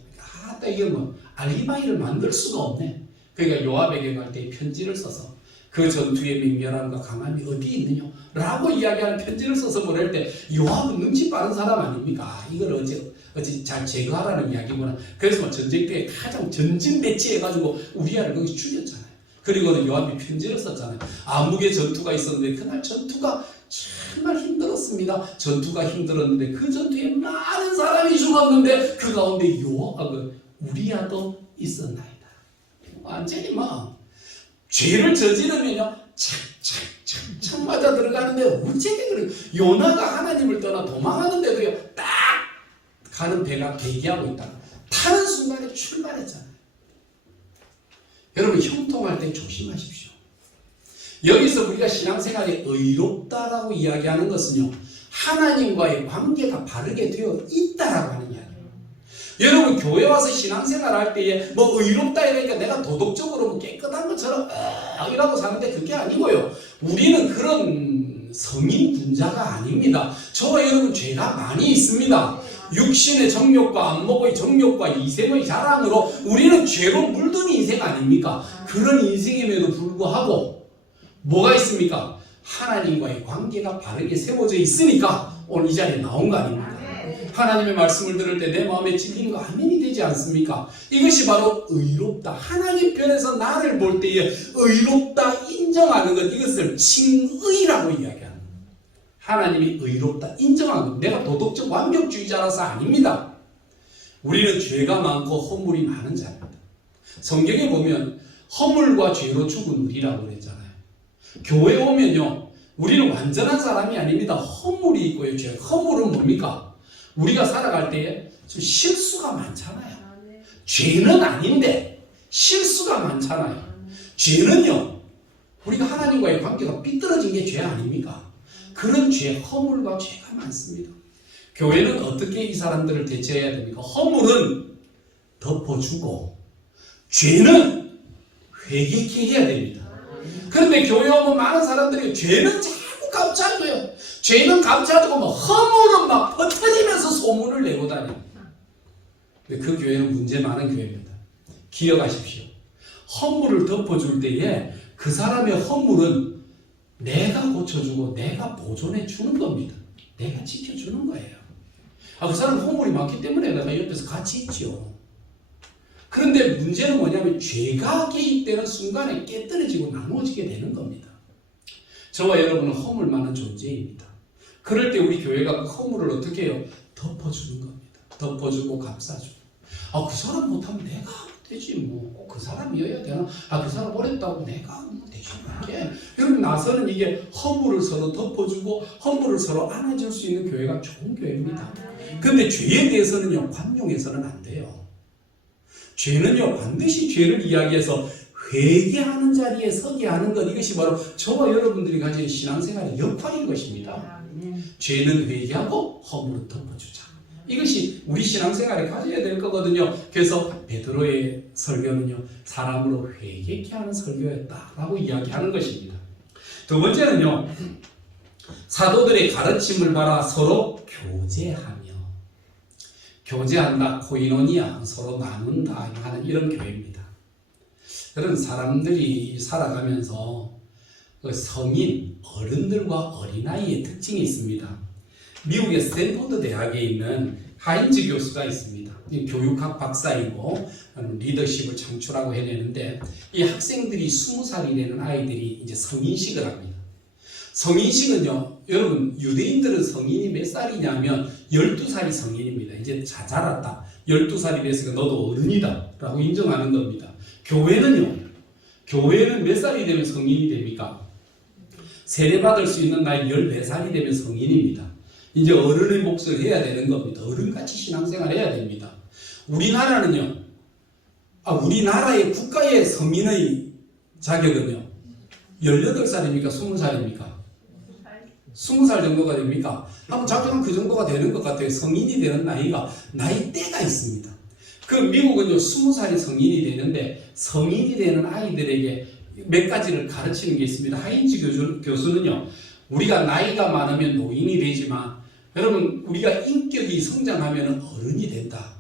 이게 알리바이를 만들 수가 없네. 그러니까 요압에게 갈 때 편지를 써서 그 전투의 맹렬함과 강함이 어디에 있느냐? 라고 이야기하는 편지를 써서 보낼 때, 요압은 눈치 빠른 사람 아닙니까? 이걸 어찌 잘 제거하라는 이야기구나. 그래서 전쟁터에 가장 전진 배치해가지고 우리아를 거기 죽였잖아요. 그리고는 요압이 편지를 썼잖아요. 암흑의 전투가 있었는데 그날 전투가 정말 힘들었습니다. 전투가 힘들었는데 그 전투에 많은 사람이 죽었는데 그 가운데 우리아도 있었나이다. 완전히 죄를 저지르면요, 착착착착 맞아 들어가는데 어떻게 그래? 요나가 하나님을 떠나 도망하는데도요, 딱 가는 배가 대기하고 있다. 타는 순간에 출발했잖아요. 여러분, 형통할 때 조심하십시오. 여기서 우리가 신앙생활이 의롭다라고 이야기하는 것은요, 하나님과의 관계가 바르게 되어 있다라고 하는 이야기예요. 여러분, 교회 와서 신앙생활 할 때에 의롭다 이러니까 내가 도덕적으로 깨끗한 것처럼 이라고 사는데, 그게 아니고요. 우리는 그런 성인 분자가 아닙니다. 저와 여러분, 죄가 많이 있습니다. 육신의 정욕과 안목의 정욕과 이생의 자랑으로 우리는 죄로 물든 인생 아닙니까? 그런 인생임에도 불구하고 뭐가 있습니까? 하나님과의 관계가 바르게 세워져 있으니까 오늘 이 자리에 나온 거 아닙니까? 하나님의 말씀을 들을 때 내 마음에 찔리는 거 아멘이 되지 않습니까? 이것이 바로 의롭다. 하나님 편에서 나를 볼 때에 의롭다 인정하는 것, 이것을 칭의라고 이야기합니다. 하나님이 의롭다 인정하는 것. 내가 도덕적 완벽주의자라서 아닙니다. 우리는 죄가 많고 허물이 많은 자입니다. 성경에 보면 허물과 죄로 죽은 우리라고 그랬잖아요. 교회 오면요, 우리는 완전한 사람이 아닙니다. 허물이 있고요. 허물은 뭡니까? 우리가 살아갈 때에 좀 실수가 많잖아요. 죄는 아닌데 실수가 많잖아요. 죄는요, 우리가 하나님과의 관계가 삐뚤어진 게 죄 아닙니까? 그런 죄, 허물과 죄가 많습니다. 교회는 어떻게 이 사람들을 대처해야 됩니까? 허물은 덮어주고 죄는 회개케 해야 됩니다. 그런데 교회 오면 많은 사람들이 죄는 자꾸 감춰줘요. 죄는 감춰주고 뭐 허물은 막 퍼뜨리면서 소문을 내고 다녀요. 그 교회는 문제 많은 교회입니다. 기억하십시오. 허물을 덮어줄 때에 그 사람의 허물은 내가 고쳐주고 내가 보존해 주는 겁니다. 내가 지켜주는 거예요. 그 사람 허물이 많기 때문에 내가 옆에서 같이 있죠. 그런데 문제는 뭐냐면 죄가 개입되는 순간에 깨뜨려지고 나누어지게 되는 겁니다. 저와 여러분은 허물 많은 존재입니다. 그럴 때 우리 교회가 그 허물을 어떻게 해요? 덮어주는 겁니다. 덮어주고 감싸주고. 그 사람 못하면 내가 하면 되지 뭐. 꼭 그 사람이어야 되나? 그 사람 어렵다고 내가 하면 되지 이렇게. 여러분 나서는 이게 허물을 서로 덮어주고 허물을 서로 안아줄 수 있는 교회가 좋은 교회입니다. 그런데 죄에 대해서는요 관용해서는 안 돼요. 죄는요 반드시 죄를 이야기해서 회개하는 자리에 서게 하는 것, 이것이 바로 저와 여러분들이 가진 신앙생활의 역할인 것입니다. 죄는 회개하고 허물은 덮어주자. 이것이 우리 신앙생활에 가져야 될 거거든요. 그래서 베드로의 설교는요 사람으로 회개케 하는 설교였다라고 이야기하는 것입니다. 두 번째는요 사도들의 가르침을 받아 서로 교제하며, 교제한다, 코이노니아, 서로 나눈다 하는 이런 교회입니다. 여러분 사람들이 살아가면서 그 성인, 어른들과 어린아이의 특징이 있습니다. 미국의 스탠포드 대학에 있는 하인즈 교수가 있습니다. 교육학 박사이고 리더십을 창출하고 해내는데, 이 학생들이 20살이 되는 아이들이 이제 성인식을 합니다. 성인식은요, 여러분 유대인들은 성인이 몇 살이냐면 12살이 성인입니다. 이제 다 자랐다. 12살이 됐으니까 너도 어른이다 라고 인정하는 겁니다. 교회는요, 교회는 몇 살이 되면 성인이 됩니까? 세례받을 수 있는 나이 14살이 되면 성인입니다. 이제 어른의 몫을 해야 되는 겁니다. 어른같이 신앙생활 해야 됩니다. 우리나라는요, 우리나라의 국가의 성인의 자격은요 18살입니까? 20살입니까? 20살 정도가 됩니까? 한번 자꾸는 그 정도가 되는 것 같아요. 성인이 되는 나이대가 있습니다. 그 미국은요 20살이 성인이 되는데, 성인이 되는 아이들에게 몇 가지를 가르치는 게 있습니다. 하인즈 교수는요, 우리가 나이가 많으면 노인이 되지만 여러분 우리가 인격이 성장하면 어른이 된다.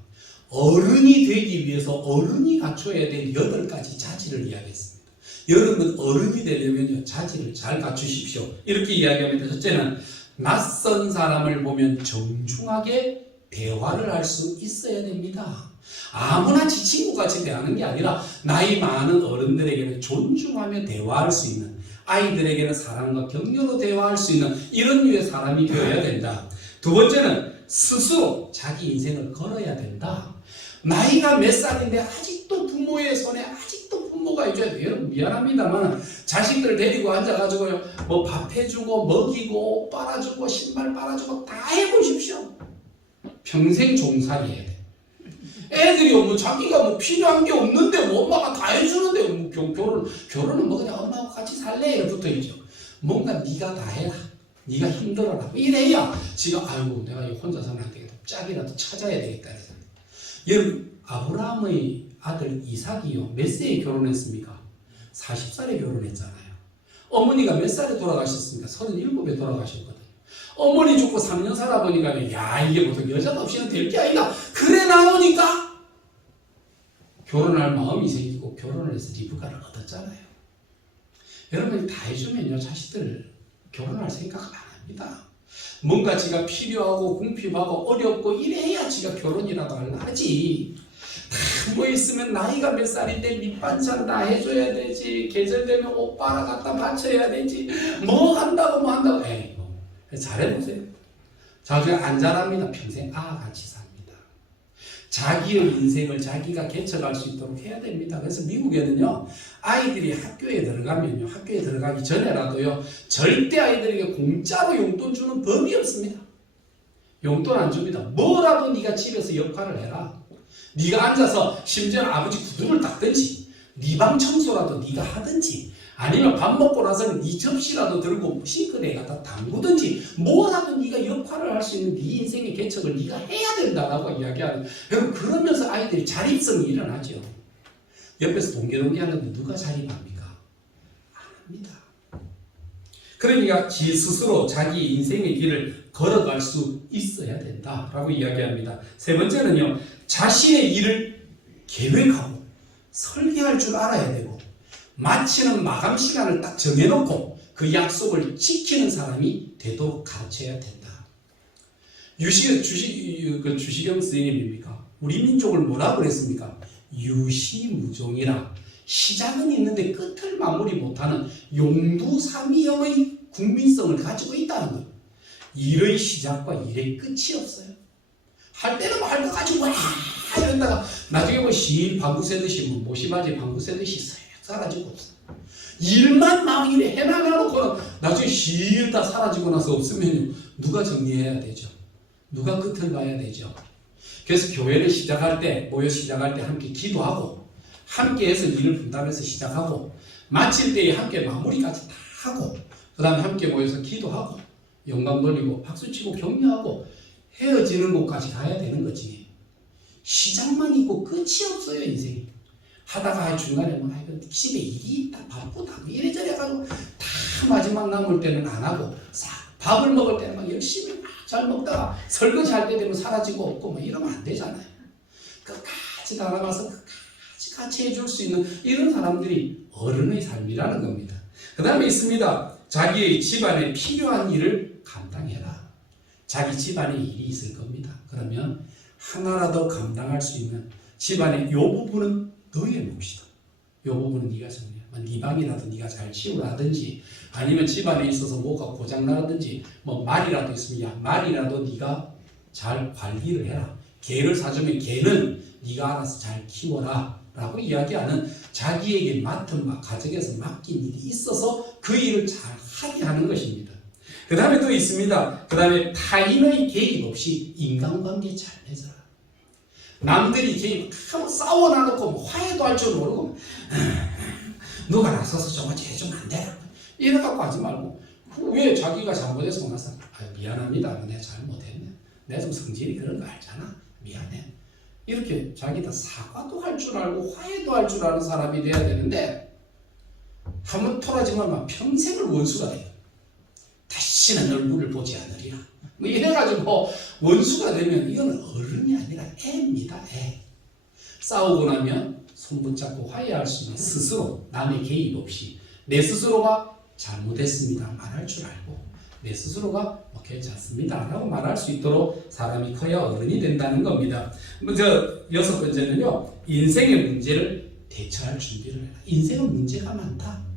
어른이 되기 위해서 어른이 갖춰야 될 8가지 자질을 이야기했습니다. 여러분 어른이 되려면 자질을 잘 갖추십시오. 이렇게 이야기합니다. 첫째는 낯선 사람을 보면 정중하게 대화를 할 수 있어야 됩니다. 아무나 지 친구같이 대하는 게 아니라 나이 많은 어른들에게는 존중하며 대화할 수 있는, 아이들에게는 사랑과 격려로 대화할 수 있는 이런 류의 사람이 되어야 된다. 두 번째는 스스로 자기 인생을 걸어야 된다. 나이가 몇 살인데 아직도 부모의 손에 아직도 부모가 있어야 돼요. 여러분 미안합니다만 자식들 데리고 앉아가지고요 뭐 밥 해주고 먹이고 옷 빨아주고 신발 빨아주고 다 해보십시오. 평생 종살이 해야 돼. 애들이 뭐 자기가 뭐 필요한 게 없는데 뭐 엄마가 다 해주는데 뭐 결혼은 뭐 그냥 엄마하고 같이 살래 이래 붙어있죠. 뭔가 네가 다 해라, 네가 힘들어라 이래야 지가 아이고 내가 혼자서는 안 되겠다, 짝이라도 찾아야 되겠다. 여러분 아브라함의 아들 이삭이요 몇 세에 결혼했습니까? 40살에 결혼했잖아요. 어머니가 몇 살에 돌아가셨습니까? 37에 돌아가셨거든요. 어머니 죽고 3년 살아보니까 야 이게 보통 여자가 없이는 될 게 아니다. 그래 나오니까 결혼할 마음이 생기고 결혼을 해서 리브가를 얻었잖아요. 여러분이 다 해주면요 자식들 결혼할 생각 안 합니다. 뭔가 지가 필요하고 궁핍하고 어렵고 이래야 지가 결혼이라도 하지. 다 뭐 있으면 나이가 몇 살인데 밑반찬 다 해줘야 되지, 계절 되면 옷 빨아 갖다 바쳐야 되지, 뭐 한다고 뭐 한다고. 에이 뭐 잘해보세요. 자, 그냥 안 잘합니다. 평생 같이 삽니다. 자기의 인생을 자기가 개척할 수 있도록 해야 됩니다. 그래서 미국에는요 아이들이 학교에 들어가면요, 학교에 들어가기 전에라도요 절대 아이들에게 공짜로 용돈 주는 법이 없습니다. 용돈 안 줍니다. 뭐라도 네가 집에서 역할을 해라. 네가 앉아서 심지어 아버지 구두를 닦든지 네 방 청소라도 네가 하든지, 아니면 밥 먹고 나서는 네 접시라도 들고 싱크대에 갖다 담그든지 뭐라도 네가 역할을 할 수 있는 네 인생의 개척을 네가 해야 된다라고 이야기하는. 여러분 그러면서 아이들이 자립성이 일어나죠. 옆에서 동계동계 하는데 누가 자립합니까? 안 합니다. 그러니까 지 스스로 자기 인생의 길을 걸어갈 수 있어야 된다라고 이야기합니다. 세 번째는요, 자신의 일을 계획하고 설계할 줄 알아야 되고 마치는 마감 시간을 딱 정해놓고 그 약속을 지키는 사람이 되도록 가르쳐야 된다. 주시경 스님입니까? 우리 민족을 뭐라고 그랬습니까? 유시무종이라. 시작은 있는데 끝을 마무리 못하는 용두삼위형의 국민성을 가지고 있다는 것. 일의 시작과 일의 끝이 없어요. 할 때는 뭐 할 거 가지고 와 이런다가 나중에 뭐 시인 방구 새듯이 뭐 모시바지 방구 새듯이 싹 사라지고 없어. 일만 막 이래 해나가놓고는 나중에 시일 다 사라지고 나서 없으면 누가 정리해야 되죠? 누가 끝을 봐야 되죠? 그래서 교회를 시작할 때, 모여 시작할 때 함께 기도하고 함께 해서 일을 분담해서 시작하고 마칠 때에 함께 마무리까지 다 하고 그 다음에 함께 모여서 기도하고 영광 돌리고 박수치고 격려하고 헤어지는 곳까지 가야 되는 거지. 시작만 있고 끝이 없어요, 인생이. 하다가 중간에 뭐 집에 일이 있다 바쁘다 뭐 이래저래 해가지고 다 마지막 남을 때는 안 하고 밥을 먹을 때는 막 열심히 막 잘 먹다가 설거지 할 때 되면 사라지고 없고 뭐 이러면 안 되잖아요. 끝까지 달아가서 끝까지 같이 해줄 수 있는 이런 사람들이 어른의 삶이라는 겁니다. 그 다음에 있습니다. 자기의 집안에 필요한 일을 감당해라. 자기 집안에 일이 있을 겁니다. 그러면 하나라도 감당할 수 있는 집안의 이 부분은 너의 몫이다. 이 부분은 네가 정리해. 네 방이라도 네가 잘 치우라든지 아니면 집안에 있어서 뭐가 고장나든지 뭐 말이라도 있으면 야 말이라도 네가 잘 관리를 해라. 개를 사주면 개는 네가 알아서 잘 키워라 라고 이야기하는 자기에게 맡은 가정에서 맡긴 일이 있어서 그 일을 잘 하게 하는 것입니다. 그 다음에 또 있습니다. 그 다음에 타인의 개입 없이 인간관계 잘 맺어라. 남들이 개입하고 싸워놔놓고 화해도 할 줄 모르고 누가 나서서 저거 해주면 안 되나 이래갖고 하지 말고 왜 자기가 잘못해서 나서 미안합니다. 내가 잘못했네. 내가 좀 성질이 그런 거 알잖아. 미안해. 이렇게 자기가 사과도 할 줄 알고 화해도 할 줄 아는 사람이 돼야 되는데 한번 토라지면 평생을 원수가 돼요. 다시는 얼굴을 보지 않으리라. 뭐 이래가지고 원수가 되면 이건 어른이 아니라 애입니다. 애. 싸우고 나면 손 붙잡고 화해할 수 있는 스스로 남의 개입 없이 내 스스로가 잘못했습니다 말할 줄 알고 내 스스로가 괜찮습니다 라고 말할 수 있도록 사람이 커야 어른이 된다는 겁니다. 먼저 여섯 번째는요, 인생의 문제를 대처할 준비를 해라. 인생은 문제가 많다.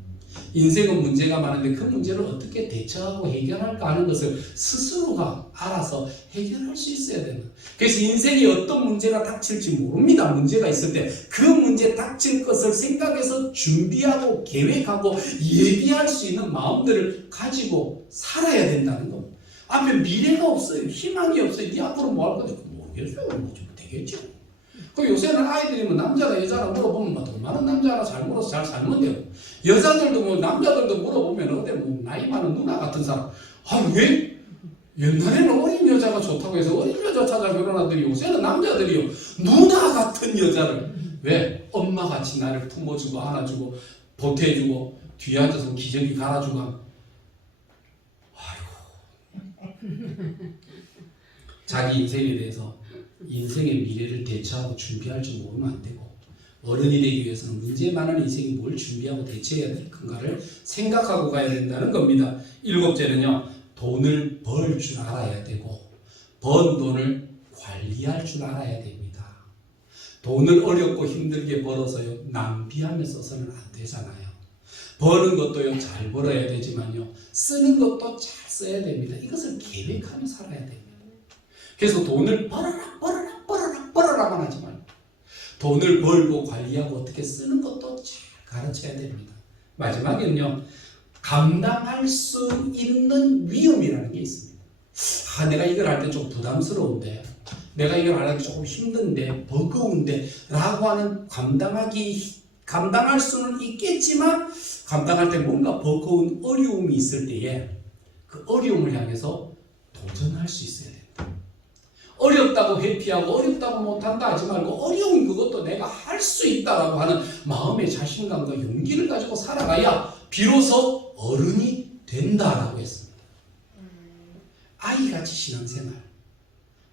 인생은 문제가 많은데 그 문제를 어떻게 대처하고 해결할까 하는 것을 스스로가 알아서 해결할 수 있어야 되는. 그래서 인생이 어떤 문제가 닥칠지 모릅니다. 문제가 있을 때 그 문제 닥칠 것을 생각해서 준비하고 계획하고 예비할 수 있는 마음들을 가지고 살아야 된다는 겁니다. 앞에 미래가 없어요. 희망이 없어요. 네 앞으로 뭐 할 건지 모르겠어요. 뭐 좀 되겠죠. 그 요새는 아이들이 뭐 남자나 여자나 물어보면 뭐 돈 많은 남자 하나 잘 물어서 잘 살면 되고 여자들도 뭐 남자들도 물어보면 어때 뭐 나이 많은 누나 같은 사람 왜 옛날에는 어린 여자가 좋다고 해서 어린 여자 찾아 결혼하더니 요새는 남자들이요 누나 같은 여자를 왜 엄마같이 나를 품어주고 안아주고 보태주고 뒤에 앉아서 기저귀 갈아주고 아이고 자기 인생에 대해서 인생의 미래를 대처하고 준비할 줄 모르면 안 되고 어른이 되기 위해서는 문제 많은 인생이 뭘 준비하고 대처해야 될 건가를 생각하고 가야 된다는 겁니다. 일곱째는요, 돈을 벌 줄 알아야 되고 번 돈을 관리할 줄 알아야 됩니다. 돈을 어렵고 힘들게 벌어서요 낭비하며 써서는 안 되잖아요. 버는 것도요 잘 벌어야 되지만요 쓰는 것도 잘 써야 됩니다. 이것을 계획하며 살아야 됩니다. 그래서 돈을 벌어라만 하지 말고 돈을 벌고 관리하고 어떻게 쓰는 것도 잘 가르쳐야 됩니다. 마지막에는요, 감당할 수 있는 위험이라는 게 있습니다. 내가 이걸 할 때 좀 부담스러운데, 내가 이걸 하기 조금 힘든데, 버거운데 라고 하는 감당할 수는 있겠지만 감당할 때 뭔가 버거운 어려움이 있을 때에 그 어려움을 향해서 도전할 수 있어야 됩니다. 어렵다고 회피하고 어렵다고 못한다 하지 말고 어려운 그것도 내가 할 수 있다라고 하는 마음의 자신감과 용기를 가지고 살아가야 비로소 어른이 된다라고 했습니다. 아이같이 신앙생활,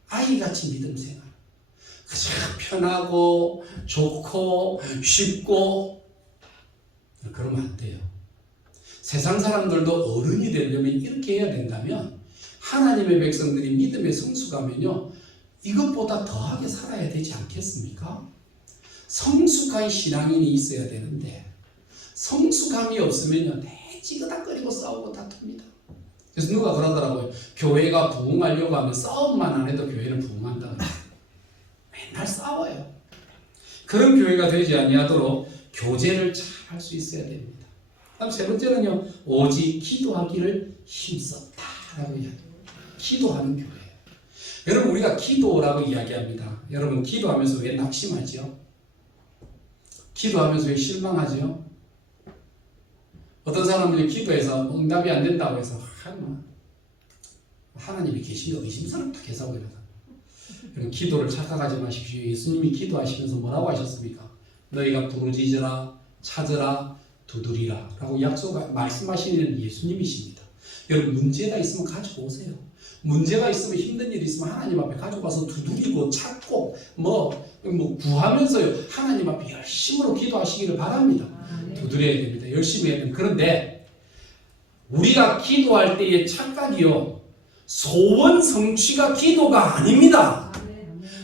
아이같이 믿음생활, 그저 편하고 좋고 쉽고 그러면 안 돼요. 세상 사람들도 어른이 되려면 이렇게 해야 된다면 하나님의 백성들이 믿음의 성숙하면요 이것보다 더하게 살아야 되지 않겠습니까? 성숙한 신앙인이 있어야 되는데 성숙함이 없으면요 찌그닥거리고 싸우고 다툽니다. 그래서 누가 그러더라고요. 교회가 부흥하려고 하면 싸움만 안 해도 교회는 부흥한다. 맨날 싸워요. 그런 교회가 되지 아니하도록 교제를 잘 할 수 있어야 됩니다. 다음 세 번째는요. 오직 기도하기를 힘썼다라고 이야기해요. 기도하는 교회. 여러분 우리가 기도라고 이야기합니다. 여러분 기도하면서 왜 낙심하죠? 기도하면서 왜 실망하죠? 어떤 사람들이 기도해서 응답이 안 된다고 해서 하나님이 계시면 의심스럽다 해서 그래요. 기도를 착각하지 마십시오. 예수님이 기도하시면서 뭐라고 하셨습니까? 너희가 부르짖으라 찾으라 두드리라 라고 말씀하시는 예수님이십니다. 여러분 문제가 있으면 가지고 오세요. 문제가 있으면 힘든 일이 있으면 하나님 앞에 가지고 와서 두드리고 찾고 구하면서요 하나님 앞에 열심으로 기도하시기를 바랍니다. 두드려야 됩니다. 열심히 해야 됩니다. 그런데 우리가 기도할 때의 착각이요 소원 성취가 기도가 아닙니다.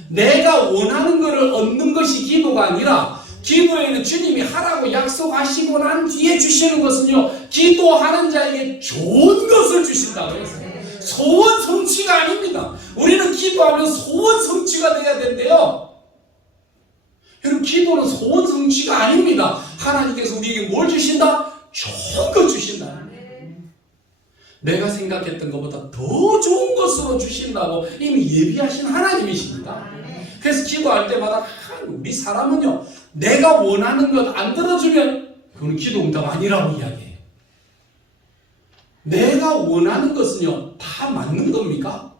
내가 원하는 것을 얻는 것이 기도가 아니라 기도에는 주님이 하라고 약속하시고 난 뒤에 주시는 것은요 기도하는 자에게 좋은 것을 주신다고 했어요. 소원 성취가 아닙니다. 우리는 기도하면 소원 성취가 돼야 된대요. 여러분 기도는 소원 성취가 아닙니다. 하나님께서 우리에게 뭘 주신다? 좋은 것 주신다. 내가 생각했던 것보다 더 좋은 것으로 주신다고 이미 예비하신 하나님이십니다. 그래서 기도할 때마다 우리 사람은요 내가 원하는 것 안 들어주면 그건 기도 응답 아니라고 이야기해요. 내가 원하는 것은요 다 맞는 겁니까?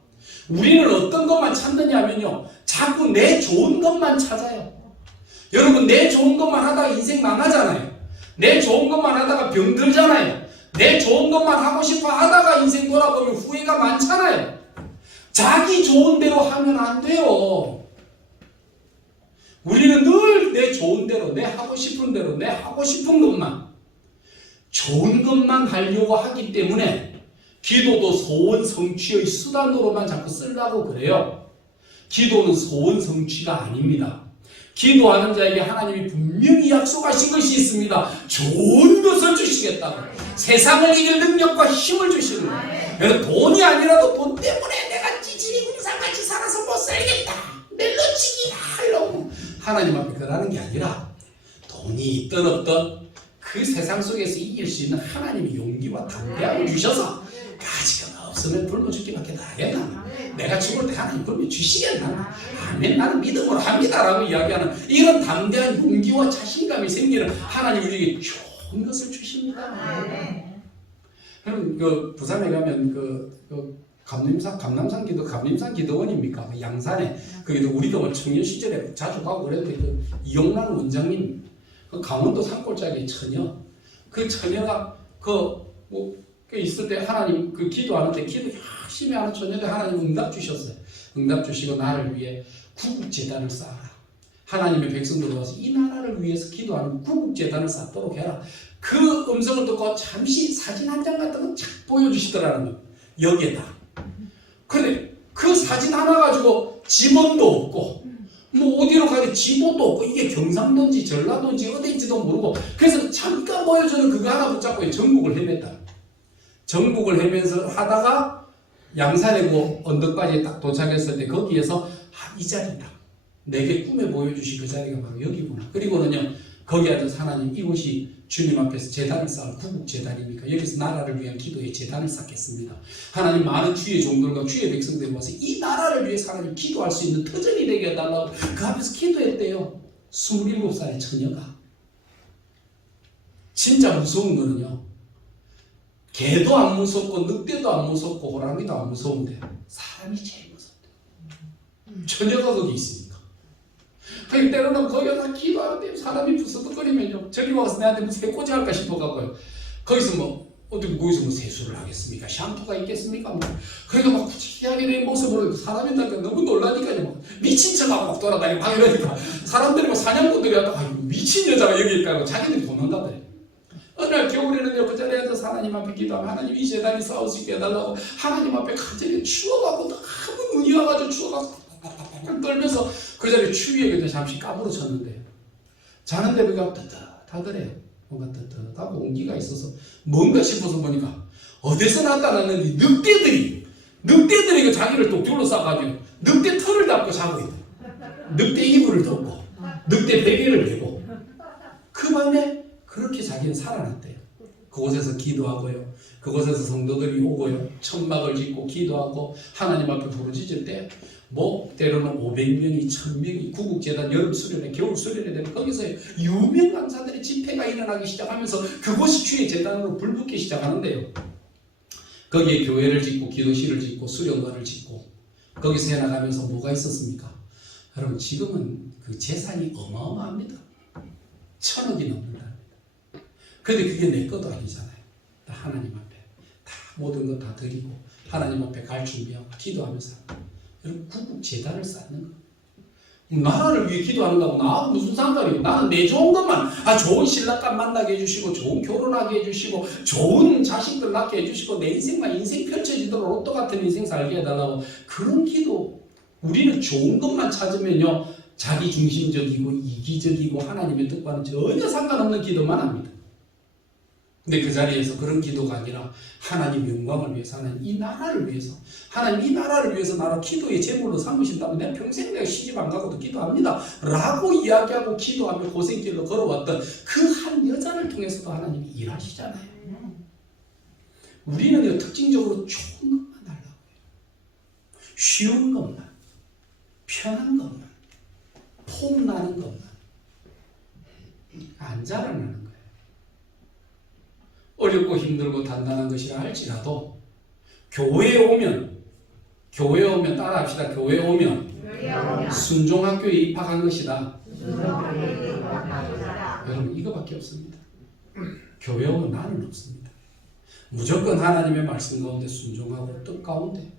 우리는 어떤 것만 찾느냐면요 자꾸 내 좋은 것만 찾아요. 여러분 내 좋은 것만 하다가 인생 망하잖아요. 내 좋은 것만 하다가 병들잖아요. 내 좋은 것만 하고 싶어 하다가 인생 돌아보면 후회가 많잖아요. 자기 좋은 대로 하면 안 돼요. 우리는 늘 내 좋은 대로, 내 하고 싶은 대로, 내 하고 싶은 것만, 좋은 것만 하려고 하기 때문에 기도도 소원 성취의 수단으로만 자꾸 쓰려고 그래요. 기도는 소원 성취가 아닙니다. 기도하는 자에게 하나님이 분명히 약속하신 것이 있습니다. 좋은 것을 주시겠다고. 세상을 이길 능력과 힘을 주시는 거예요. 여러분 돈이 아니라도 돈 때문에 내가 찌질이 군상같이 살아서 못 살겠다. 내 놓치기 하려고 하나님 앞에 그러는 게 아니라 돈이 있든 없든 그 세상 속에서 이길 수 있는 하나님의 용기와 담대함을 주셔서 가지가 없으면 굶어 죽기밖에 나겠나. 내가 죽을 때 하나님 굶어 주시겠나. 아멘 나는 믿음으로 합니다라고 이야기하는 이런 담대한 용기와 자신감이 생기는 하나님 우리에게 좋은 것을 주십니다. 여러분 그 부산에 가면 감남산 기도원입니까? 그 양산에 거기도 우리도 청년 시절에 자주 가고 그랬는데 그 이용란 원장님 그 강원도 산골짜기 처녀 그 처녀가 그 있을 때 하나님 그 기도하는데 기도 열심히 하는 처녀인데 하나님 응답 주셨어요. 응답 주시고 나를 위해 구국재단을 쌓아라. 하나님의 백성들 와서 이 나라를 위해서 기도하는 구국재단을 쌓도록 해라. 그 음성을 듣고 잠시 사진 한 장 같은 거 착 보여주시더라는 거예요. 여기에다. 근데 그 사진 하나 가지고 집원도 없고 어디로 가게 지도도 없고 이게 경상도인지 전라도인지 어디인지도 모르고 그래서 잠깐 보여주는 그거 하나 붙잡고 전국을 헤맸다. 전국을 헤면서 하다가 양산에 언덕까지 딱 도착했을 때 거기에서 이 자리다. 내게 꿈에 보여주신 그 자리가 바로 여기구나. 그리고는요 거기 앉아서 하나님 이곳이 주님 앞에서 제단을 쌓을 구국제단입니까? 여기서 나라를 위한 기도의 제단을 쌓겠습니다. 하나님 많은 주의 종들과 주의 백성들이 와서 이 나라를 위해서 하나님 기도할 수 있는 터전이 되게 해달라고 그 앞에서 기도했대요. 27살의 처녀가. 진짜 무서운 거는요 개도 안 무섭고 늑대도 안 무섭고 호랑이도 안 무서운데 사람이 제일 무섭대. 처녀가 거기 있으니까. 그러니까 때로는 거기 가서 기도하는데 사람이 부스럭거리면요 저기 와서 내한테 무슨 해코지 할까 싶어가고요 거기서 거기서 세수를 하겠습니까? 샴푸가 있겠습니까? 그러니까 막 구치하게 된 모습을 사람이 너무 놀라니까요. 막 미친 척하고 막 돌아다니고 막 이러니까 사람들이 사냥꾼들이 왔다가 미친 여자가 여기 있다고 자기들이 도망가더래. 어느 날 겨울에는 그 자리에 앉아서 하나님 앞에 기도하면 하나님 이 재단이 싸울 수 있게 해달라고 하나님 앞에 갑자기 추워가고 너무 눈이 와가지고 추워가서 떨면서 그 자리에 추위에 그냥 잠시 까불어 쳤는데 자는데 그가 뜨뜻하더래요. 뭔가 뜨뜻하고 온기가 있어서 뭔가 싶어서 보니까 어디서 나타났는지 늑대들이 그 자기를 독줄로 싸가지고 늑대 털을 잡고 자고 있대. 늑대 이불을 덮고 늑대 베개를 메고 그 밤에 그렇게 자기는 살아났대요. 그곳에서 기도하고요. 그곳에서 성도들이 오고요. 천막을 짓고 기도하고 하나님 앞에 부르짖을 때 때로는 500명이 1000명이 구국재단 여름 수련회 겨울 수련회 되면 거기서 유명 강사들의 집회가 일어나기 시작하면서 그곳이 주의 재단으로 불붙기 시작하는데요. 거기에 교회를 짓고 기도실을 짓고 수련관을 짓고 거기서 해나가면서 뭐가 있었습니까? 여러분 지금은 그 재산이 어마어마합니다. 1000억이 넘는다. 근데 그게 내 것도 아니잖아요. 다 하나님 앞에 다 모든 것 다 드리고 하나님 앞에 갈 준비하고 기도하면서 여러분 구국 재단을 쌓는 거. 나라를 위해 기도하는 거하고 나하고 무슨 상관이에요? 나는 내 좋은 것만 좋은 신랑감 만나게 해주시고 좋은 결혼하게 해주시고 좋은 자식들 낳게 해주시고 내 인생만 인생 펼쳐지도록 로또 같은 인생 살게 해달라고 그런 기도. 우리는 좋은 것만 찾으면요 자기 중심적이고 이기적이고 하나님의 뜻과는 전혀 상관없는 기도만 합니다. 근데 그 자리에서 그런 기도가 아니라 하나님 영광을 위해서 하나님 이 나라를 위해서 하나님 이 나라를 위해서 나를 기도의 제물로 삼으신다면 내가 평생 내가 시집 안 가고도 기도합니다 라고 이야기하고 기도하며 고생길로 걸어왔던 그 한 여자를 통해서도 하나님이 일하시잖아요. 우리는 특징적으로 좋은 것만 달라고 해요. 쉬운 것만 편한 것만 폼나는 것만 안 자라나는 거예요. 어렵고 힘들고 단단한 것이라 할지라도 교회에 오면 따라합시다. 교회에 오면 순종학교에 입학한 것이다. 여러분 이거밖에 없습니다. 교회 오면 나는 없습니다. 무조건 하나님의 말씀 가운데 순종하고 뜻 가운데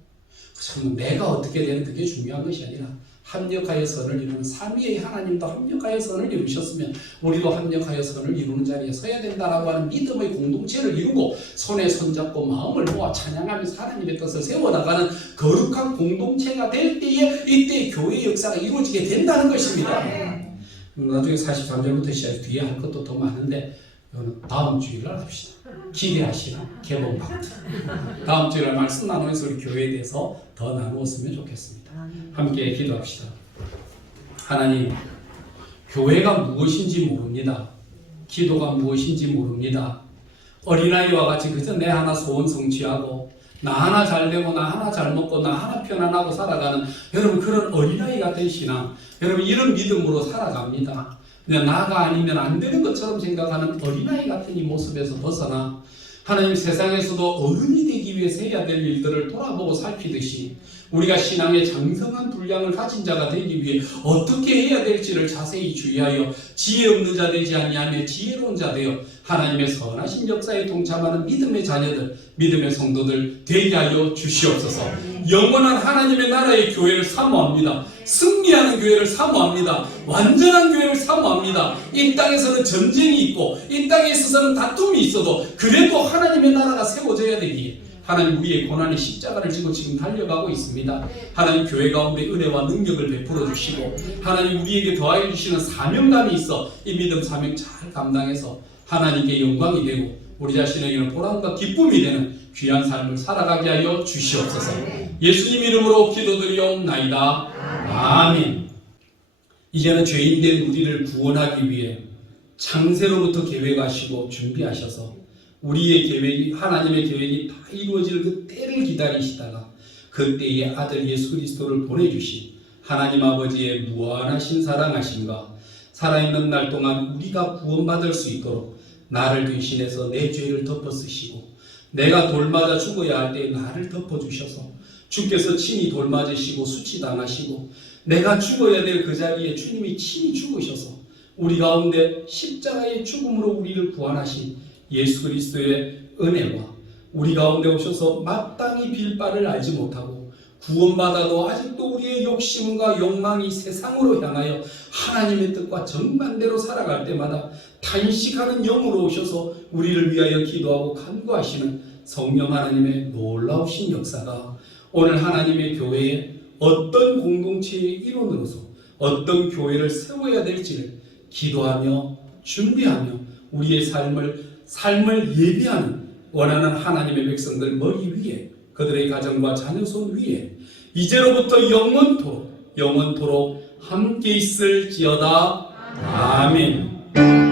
참 내가 어떻게 되는 그게 중요한 것이 아니라 합력하여 선을 이루는 삼위의 하나님도 합력하여 선을 이루셨으면 우리도 합력하여 선을 이루는 자리에 서야 된다라고 하는 믿음의 공동체를 이루고 손에 손잡고 마음을 모아 찬양하면서 하나님의 뜻을 세워나가는 거룩한 공동체가 될 때에 이때 교회의 역사가 이루어지게 된다는 것입니다. 나중에 43절부터 시작해서 뒤에 할 것도 더 많은데 다음 주일날 합시다. 기대하시나? 개봉 박트. 다음 주일날 말씀 나누면서 우리 교회에 대해서 더 나누었으면 좋겠습니다. 함께 기도합시다. 하나님, 교회가 무엇인지 모릅니다. 기도가 무엇인지 모릅니다. 어린아이와 같이 그저 내 하나 소원 성취하고 나 하나 잘 되고 나 하나 잘 먹고 나 하나 편안하고 살아가는 여러분 그런 어린아이 같은 신앙, 여러분 이런 믿음으로 살아갑니다. 그냥 나가 아니면 안 되는 것처럼 생각하는 어린아이 같은 이 모습에서 벗어나 하나님 세상에서도 어른이 되기 위해서 해야 될 일들을 돌아보고 살피듯이 우리가 신앙의 장성한 분량을 가진 자가 되기 위해 어떻게 해야 될지를 자세히 주의하여 지혜 없는 자 되지 아니하며 지혜로운 자 되어 하나님의 선하신 역사에 동참하는 믿음의 자녀들, 믿음의 성도들 되게 하여 주시옵소서. 영원한 하나님의 나라의 교회를 사모합니다. 승리하는 교회를 사모합니다. 완전한 교회를 사모합니다. 이 땅에서는 전쟁이 있고 이 땅에 있어서는 다툼이 있어도 그래도 하나님의 나라가 세워져야 되기에 하나님 우리의 고난의 십자가를 지고 지금 달려가고 있습니다. 하나님 교회 가운데 은혜와 능력을 베풀어 주시고 하나님 우리에게 더하여 주시는 사명감이 있어 이 믿음 사명 잘 감당해서 하나님께 영광이 되고 우리 자신에게는 보람과 기쁨이 되는 귀한 삶을 살아가게 하여 주시옵소서. 예수님 이름으로 기도드리옵나이다. 아멘. 이제는 죄인된 우리를 구원하기 위해 창세로부터 계획하시고 준비하셔서 우리의 계획이 하나님의 계획이 다 이루어질 그 때를 기다리시다가 그때의 아들 예수 그리스도를 보내주신 하나님 아버지의 무한하신 사랑하심과 살아있는 날 동안 우리가 구원받을 수 있도록 나를 대신해서 내 죄를 덮어 쓰시고 내가 돌맞아 죽어야 할 때 나를 덮어주셔서 주께서 친히 돌맞으시고 수치당하시고 내가 죽어야 될 그 자리에 주님이 친히 죽으셔서 우리 가운데 십자가의 죽음으로 우리를 구원하신 예수 그리스도의 은혜와 우리 가운데 오셔서 마땅히 빌 바를 알지 못하고 구원받아도 아직도 우리의 욕심과 욕망이 세상으로 향하여 하나님의 뜻과 정반대로 살아갈 때마다 탄식하는 영으로 오셔서 우리를 위하여 기도하고 간구하시는 성령 하나님의 놀라우신 역사가 오늘 하나님의 교회에 어떤 공동체의 일원으로서 어떤 교회를 세워야 될지를 기도하며 준비하며 우리의 삶을 예비하는 원하는 하나님의 백성들 머리 위에 그들의 가정과 자녀손 위에 이제로부터 영원토록 함께 있을지어다. 아멘.